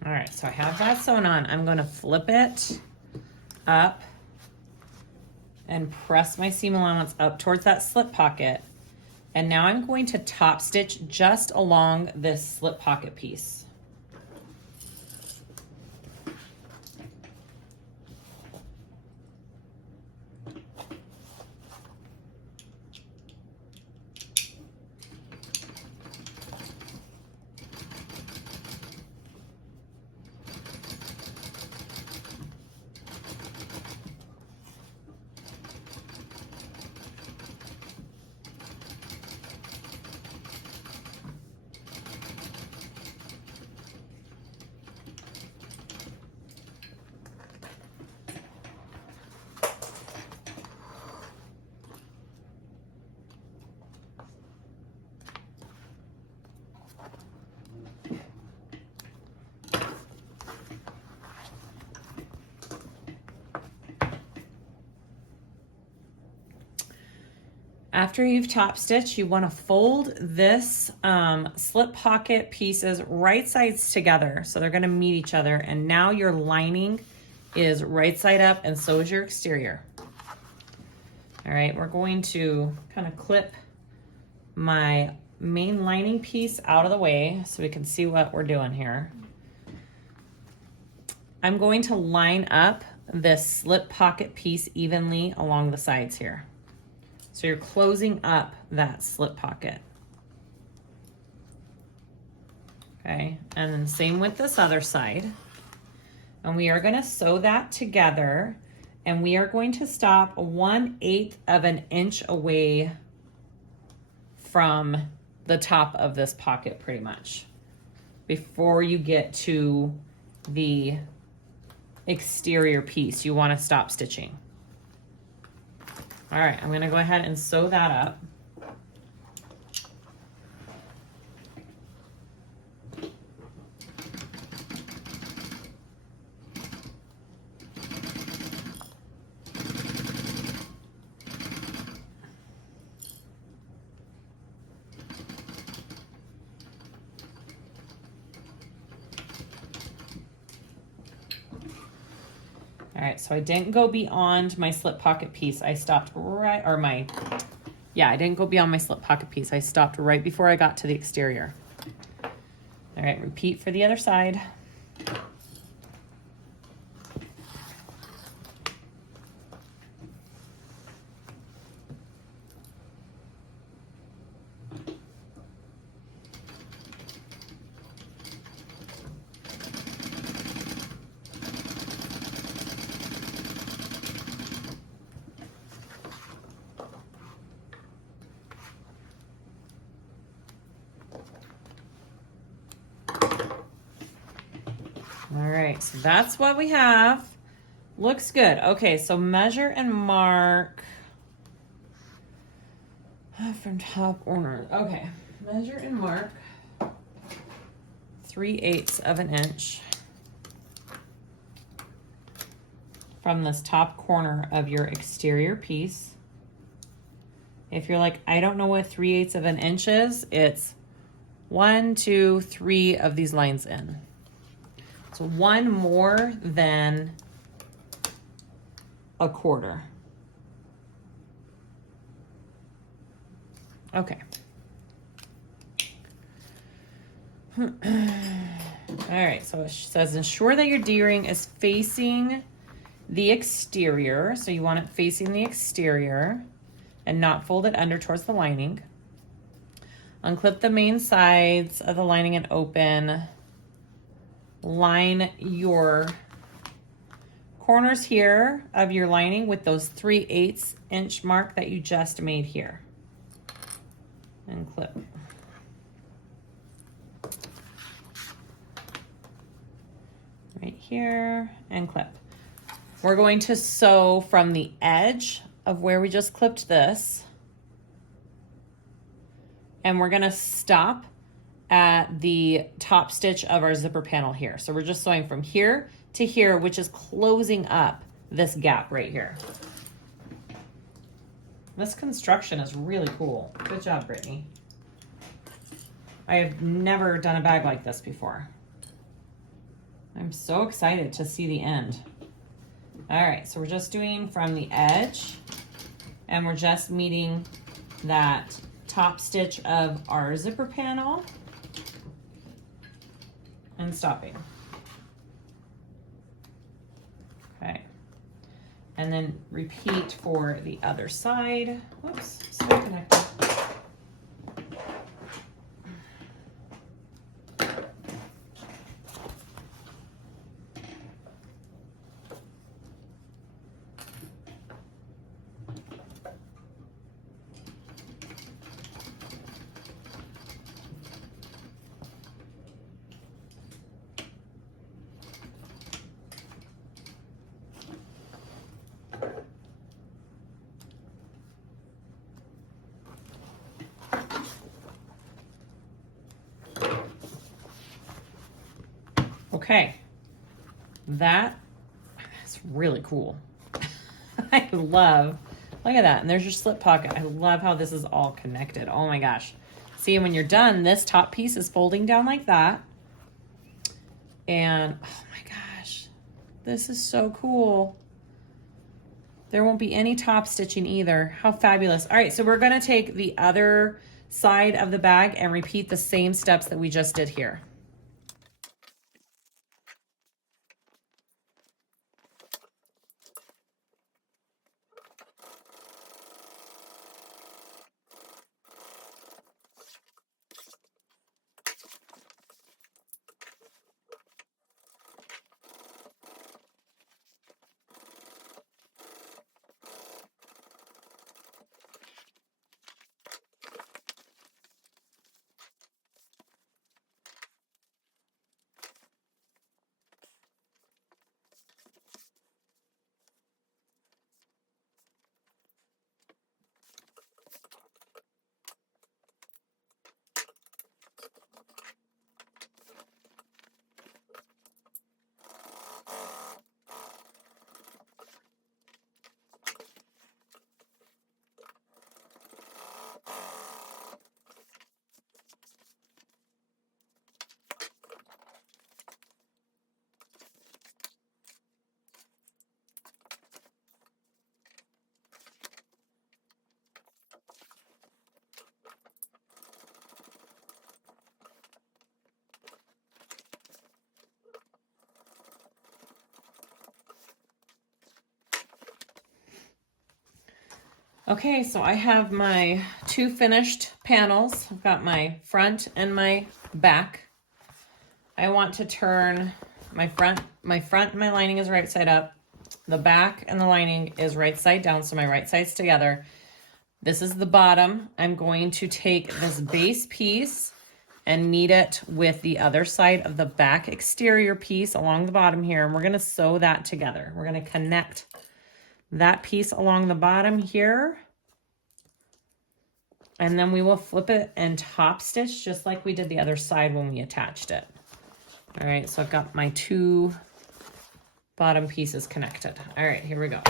All right, so I have that sewn on. I'm gonna flip it up and press my seam allowance up towards that slip pocket. And now I'm going to top stitch just along this slip pocket piece. After you've top stitched, you want to fold this slip pocket pieces right sides together. So they're going to meet each other. And now your lining is right side up and so is your exterior. All right, we're going to kind of clip my main lining piece out of the way so we can see what we're doing here. I'm going to line up this slip pocket piece evenly along the sides here. So you're closing up that slip pocket. Okay, and then same with this other side. And we are gonna sew that together, and we are going to stop 1/8 of an inch away from the top of this pocket pretty much before you get to the exterior piece. You wanna stop stitching. All right, I'm gonna go ahead and sew that up. All right, so I didn't go beyond my slip pocket piece. I stopped right, or I didn't go beyond my slip pocket piece. I stopped right before I got to the exterior. All right, repeat for the other side. All right, so that's what we have. Looks good. Okay, so measure and mark from top corner. Okay, measure and mark 3/8 of an inch from this top corner of your exterior piece. If you're like, I don't know what 3/8 of an inch is, it's 1, 2, 3 of these lines in. So one more than a quarter. Okay. All right, so it says ensure that your D-ring is facing the exterior. So you want it facing the exterior and not folded under towards the lining. Unclip the main sides of the lining and open. Line your corners here of your lining with those 3/8 inch mark that you just made here. And clip. Right here and clip. We're going to sew from the edge of where we just clipped this. And we're gonna stop at the top stitch of our zipper panel here. So we're just sewing from here to here, which is closing up this gap right here. This construction is really cool. Good job, Brittany. I have never done a bag like this before. I'm so excited to see the end. All right, so we're just doing from the edge, and we're just meeting that top stitch of our zipper panel and stopping. Okay, and then repeat for the other side. Whoops, so connected. Okay, that's really cool. I love, look at that. And there's your slip pocket. I love how this is all connected. Oh my gosh. See, when you're done, this top piece is folding down like that. And oh my gosh, this is so cool. There won't be any top stitching either. How fabulous. All right, so we're gonna take the other side of the bag and repeat the same steps that we just did here. Okay, so I have my two finished panels. I've got my front and my back. I want to turn my front and my lining is right side up. The back and the lining is right side down, so my right side's together. This is the bottom. I'm going to take this base piece and meet it with the other side of the back exterior piece along the bottom here, and we're gonna sew that together. We're gonna connect that piece along the bottom here, and then we will flip it and top stitch just like we did the other side when we attached it. All right, so I've got my two bottom pieces connected. All right, here we go.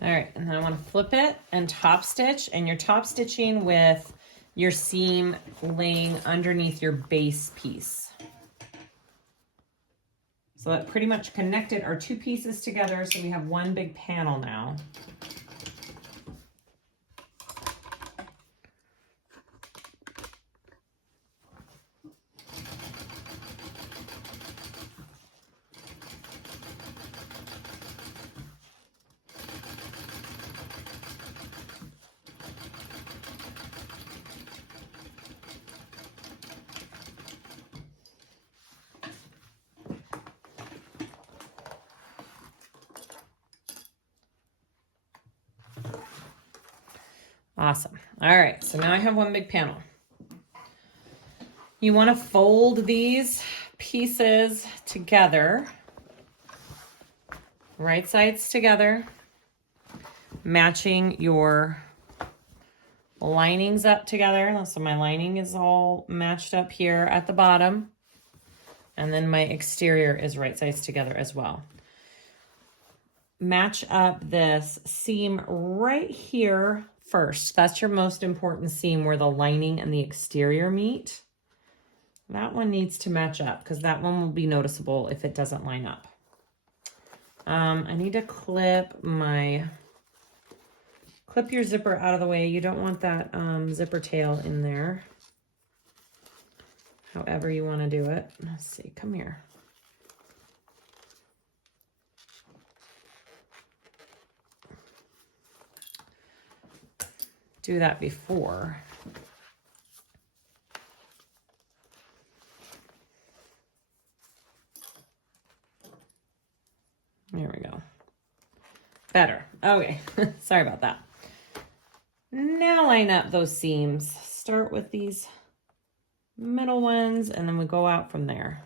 All right, and then I want to flip it and top stitch, and you're top stitching with your seam laying underneath your base piece. So that pretty much connected our two pieces together, so we have one big panel now. Awesome. All right, so now I have one big panel. You want to fold these pieces together, right sides together, matching your linings up together. So my lining is all matched up here at the bottom, and then my exterior is right sides together as well. Match up this seam right here first. That's your most important seam where the lining and the exterior meet. That one needs to match up because that one will be noticeable if it doesn't line up. I need to clip your zipper out of the way. You don't want that zipper tail in there. However you want to do it. Let's see, come here. Do that before. There we go. Better. Okay. Sorry about that. Now line up those seams. Start with these middle ones and then we go out from there.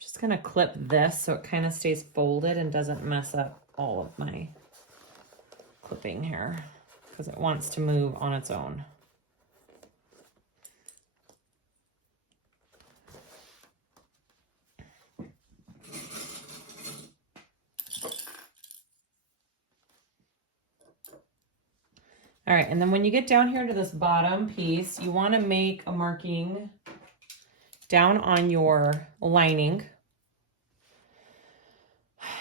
Just gonna clip this so it kind of stays folded and doesn't mess up all of my clipping here because it wants to move on its own. All right, and then when you get down here to this bottom piece, you want to make a marking down on your lining,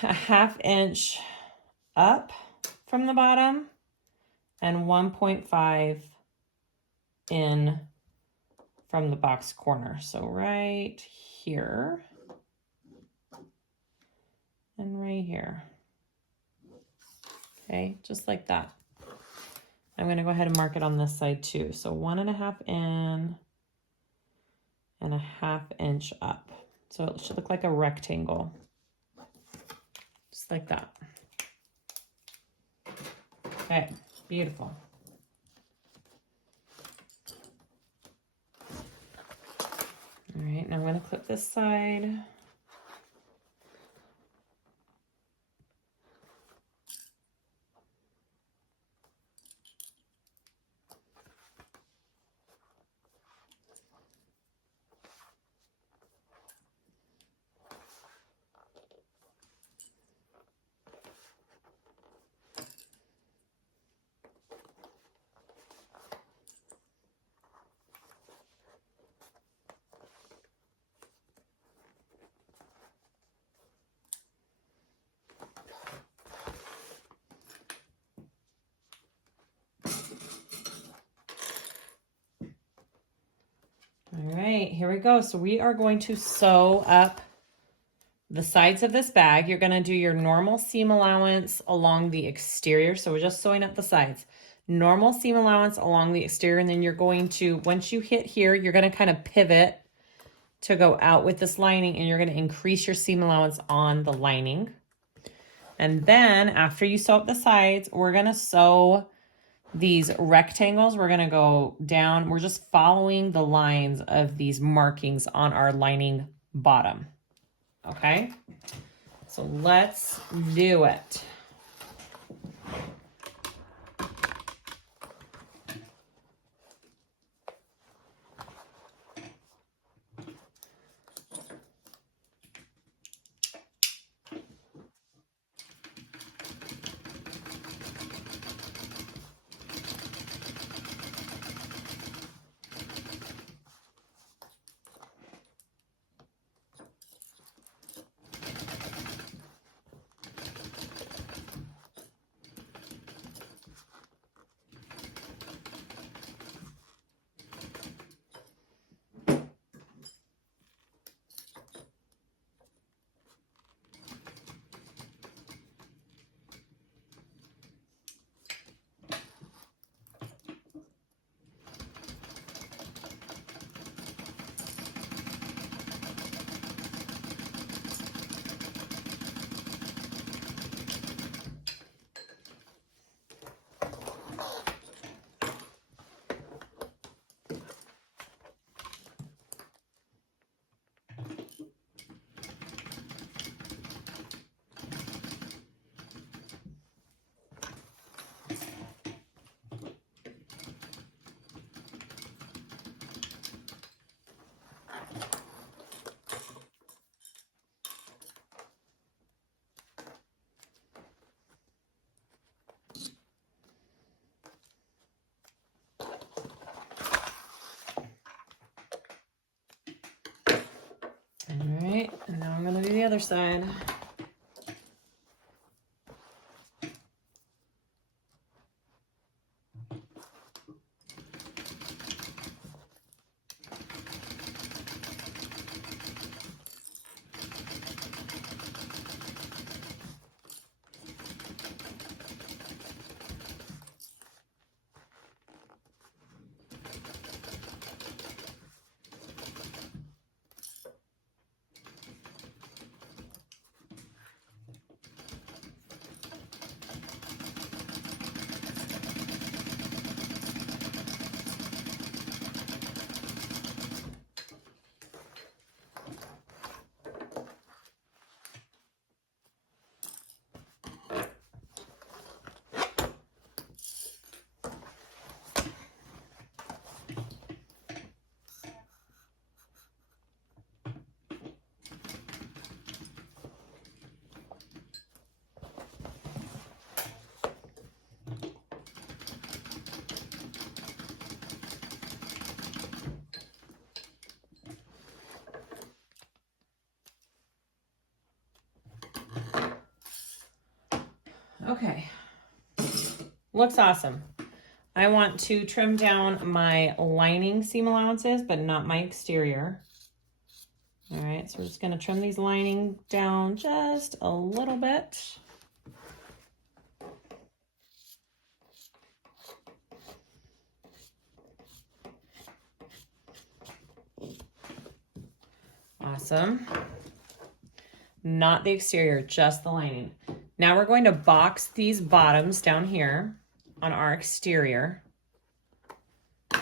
a 1/2 inch up from the bottom and 1.5 in from the box corner. So right here and right here. Okay, just like that. I'm going to go ahead and mark it on this side too. So 1.5 in and a 1/2 inch up. So it should look like a rectangle. Just like that. Okay, beautiful. All right, now I'm going to clip this side. All right, here we go. So we are going to sew up the sides of this bag. You're going to do your normal seam allowance along the exterior. So we're just sewing up the sides. Normal seam allowance along the exterior. And then you're going to, once you hit here, you're going to kind of pivot to go out with this lining and you're going to increase your seam allowance on the lining. And then after you sew up the sides, we're going to sew these rectangles. We're going to go down. We're just following the lines of these markings on our lining bottom. Okay, so let's do it. other side. Okay, looks awesome. I want to trim down my lining seam allowances, but not my exterior. All right, so we're just gonna trim these lining down just a little bit. Awesome. Not the exterior, just the lining. Now we're going to box these bottoms down here on our exterior. All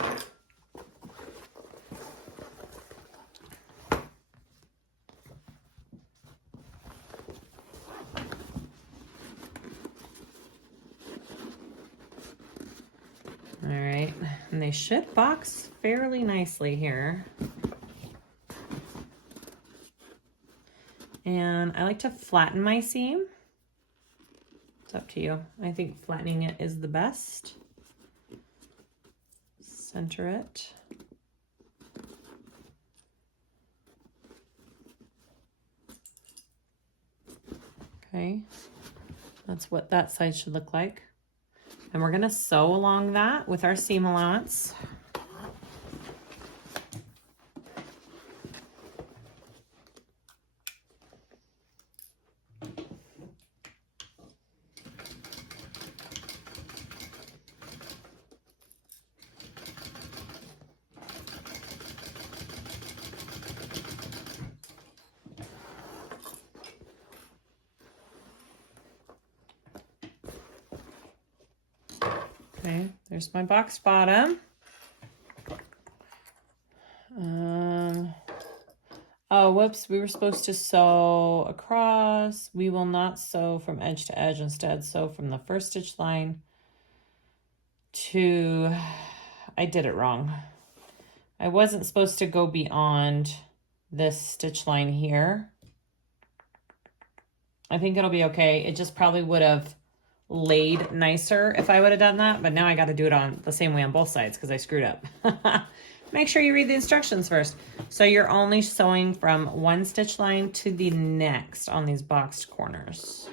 right, and they should box fairly nicely here. And I like to flatten my seam. It's up to you. I think flattening it is the best. Center it. Okay, that's what that side should look like. And we're gonna sew along that with our seam allowance. Okay, there's my box bottom. Oh, whoops, we were supposed to sew across. We will not sew from edge to edge, instead sew from the first stitch line to, I did it wrong. I wasn't supposed to go beyond this stitch line here. I think it'll be okay. It just probably would have laid nicer if I would have done that, but now I got to do it on the same way on both sides because I screwed up. Make sure you read the instructions first. So you're only sewing from one stitch line to the next on these boxed corners.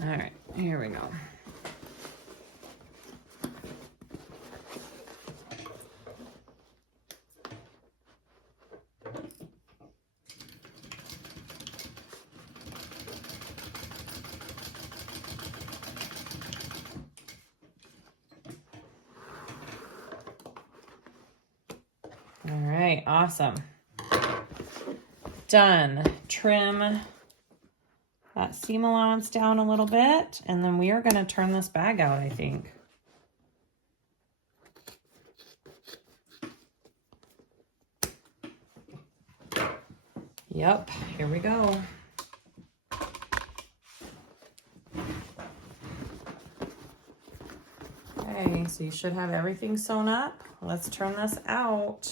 All right, here we go. All right, awesome. Done. Trim that seam allowance down a little bit, and then we are going to turn this bag out, I think. Yep, here we go. Okay, so you should have everything sewn up. Let's turn this out.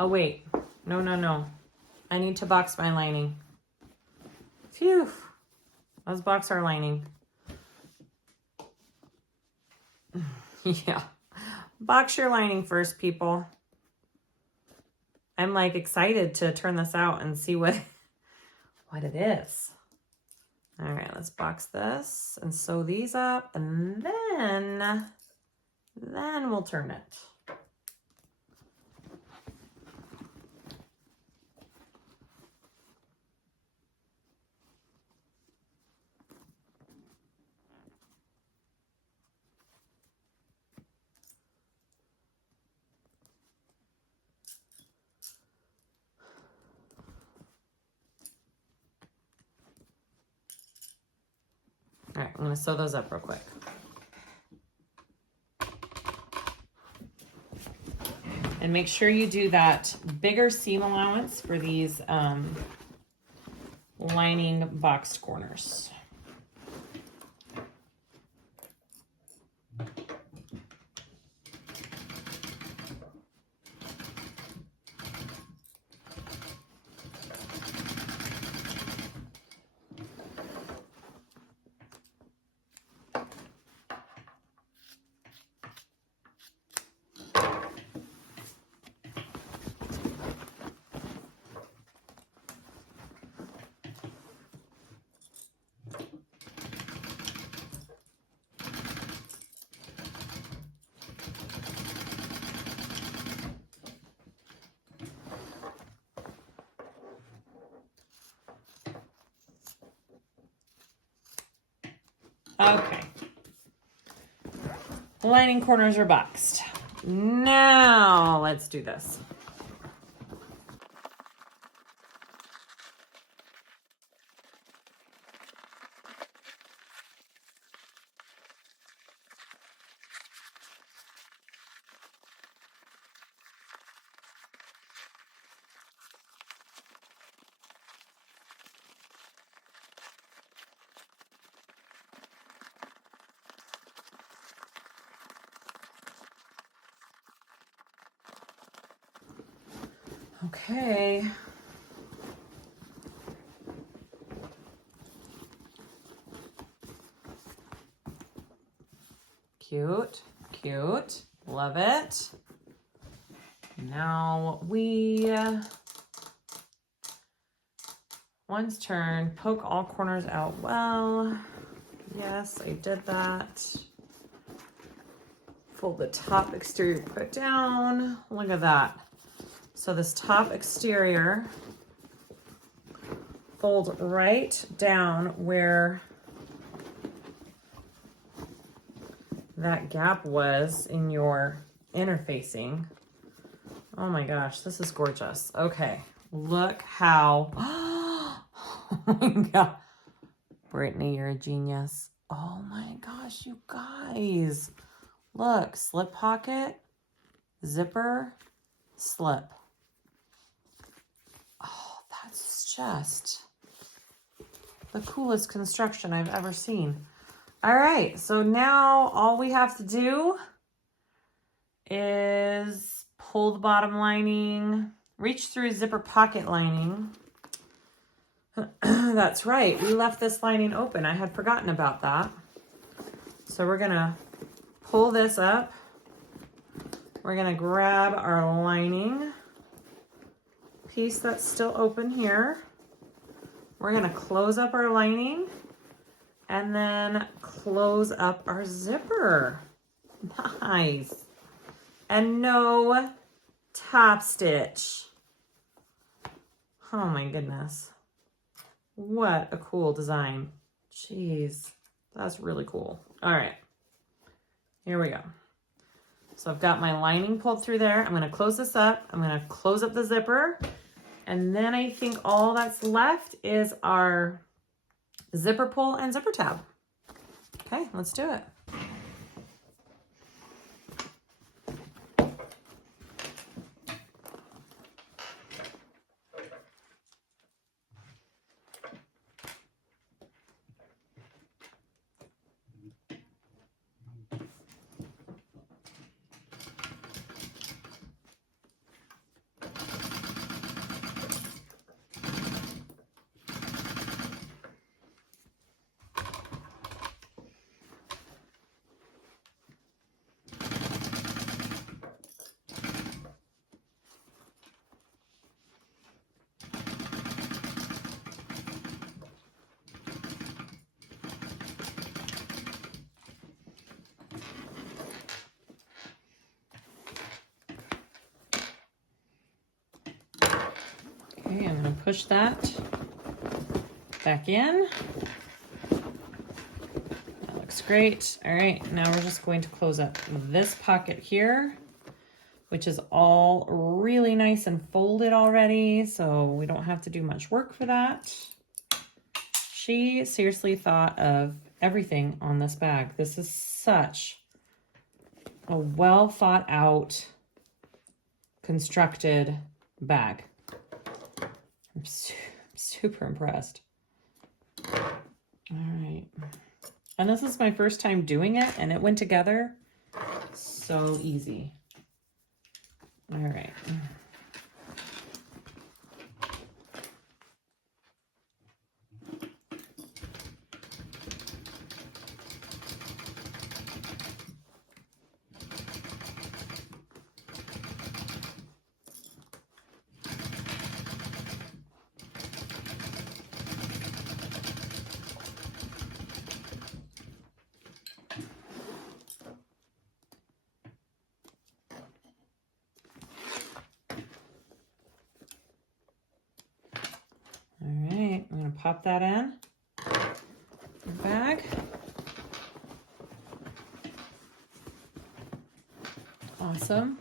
Oh, wait. No, no, no. I need to box my lining. Phew. Let's box our lining. Yeah. Box your lining first, people. I'm like excited to turn this out and see what it is. All right, let's box this and sew these up, and then we'll turn it. All right, I'm gonna sew those up real quick. And make sure you do that bigger seam allowance for these lining boxed corners. Okay. The lining corners are boxed. Now let's do this. Okay. Cute, cute. Love it. Now we, once turned, poke all corners out well. Yes, I did that. Fold the top exterior put down. Look at that. So this top exterior folds right down where that gap was in your interfacing. Oh my gosh, this is gorgeous. Okay, look how, oh my God. Brittany, you're a genius. Oh my gosh, you guys. Look, slip pocket, zipper, slip. Oh, that's just the coolest construction I've ever seen. All right, so now all we have to do is pull the bottom lining, reach through zipper pocket lining. That's right, we left this lining open. I had forgotten about that. So we're gonna pull this up. We're gonna grab our lining piece that's still open here. We're gonna close up our lining and then close up our zipper. Nice. And no top stitch. Oh my goodness. What a cool design. Jeez, that's really cool. All right, here we go. So I've got my lining pulled through there. I'm gonna close this up. I'm gonna close up the zipper. And then I think all that's left is our zipper pull and zipper tab. Okay, let's do it. Okay, I'm gonna push that back in. That looks great. All right, now we're just going to close up this pocket here, which is all really nice and folded already, so we don't have to do much work for that. She seriously thought of everything on this bag. This is such a well thought out, constructed bag. I'm super impressed. All right. And this is my first time doing it, and it went together so easy. All right. All right, I'm gonna pop that in the bag. Awesome.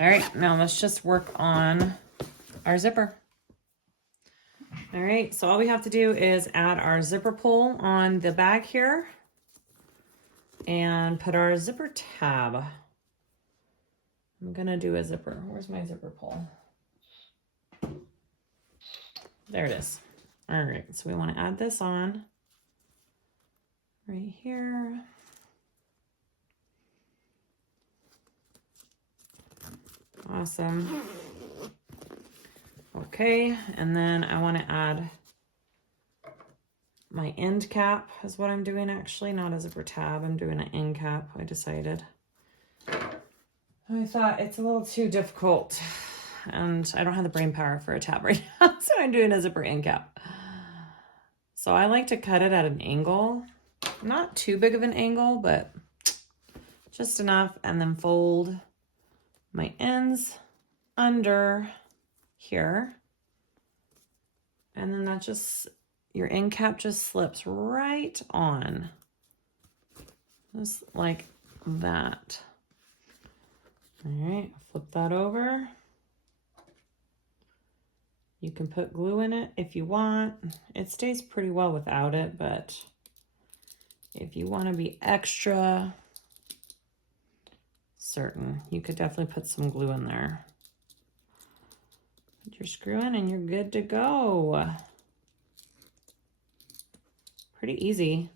All right, now let's just work on our zipper. All right, so all we have to do is add our zipper pull on the bag here and put our zipper tab. I'm gonna do a zipper. Where's my zipper pull? There it is. All right, so we want to add this on right here. Awesome. Okay, and then I want to add my end cap is what I'm doing actually, not a zipper tab. I'm doing an end cap, I decided. I thought it's a little too difficult and I don't have the brain power for a tab right now, so I'm doing a zipper end cap. So I like to cut it at an angle, not too big of an angle, but just enough, and then fold my ends under here. And then that just, your end cap just slips right on. Just like that. All right, flip that over. You can put glue in it if you want. It stays pretty well without it, but if you want to be extra certain, you could definitely put some glue in there. Put your screw in and you're good to go. Pretty easy.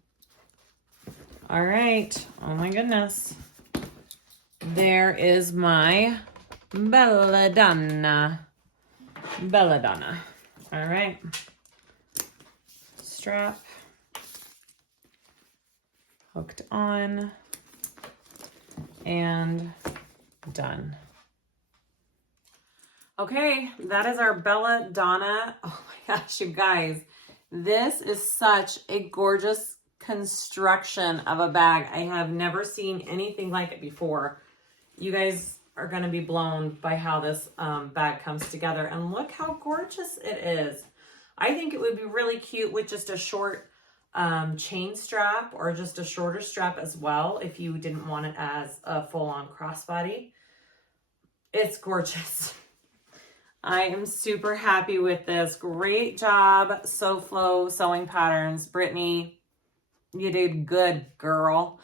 All right, oh my goodness. There is my Belladonna. All right. Strap hooked on and done. Okay, that is our Belladonna. Oh my gosh, you guys, this is such a gorgeous construction of a bag. I have never seen anything like it before. You guys are going to be blown by how this bag comes together, and look how gorgeous it is. I think it would be really cute with just a short chain strap, or just a shorter strap as well if you didn't want it as a full-on crossbody. It's gorgeous. I am super happy with this. Great job, SewFlo Sewing Patterns. Brittany, you did good, girl.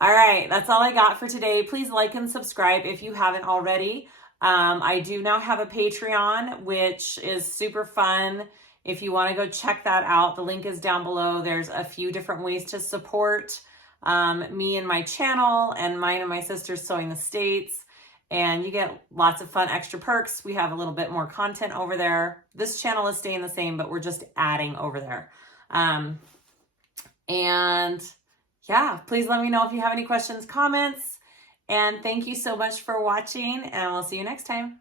All right, that's all I got for today. Please like and subscribe if you haven't already. I do now have a Patreon, which is super fun. If you want to go check that out, the link is down below. There's a few different ways to support me and my channel, and mine and my sister's Sewing the States. And you get lots of fun extra perks. We have a little bit more content over there. This channel is staying the same, but we're just adding over there. And yeah, please let me know if you have any questions, comments, and thank you so much for watching, and we'll see you next time.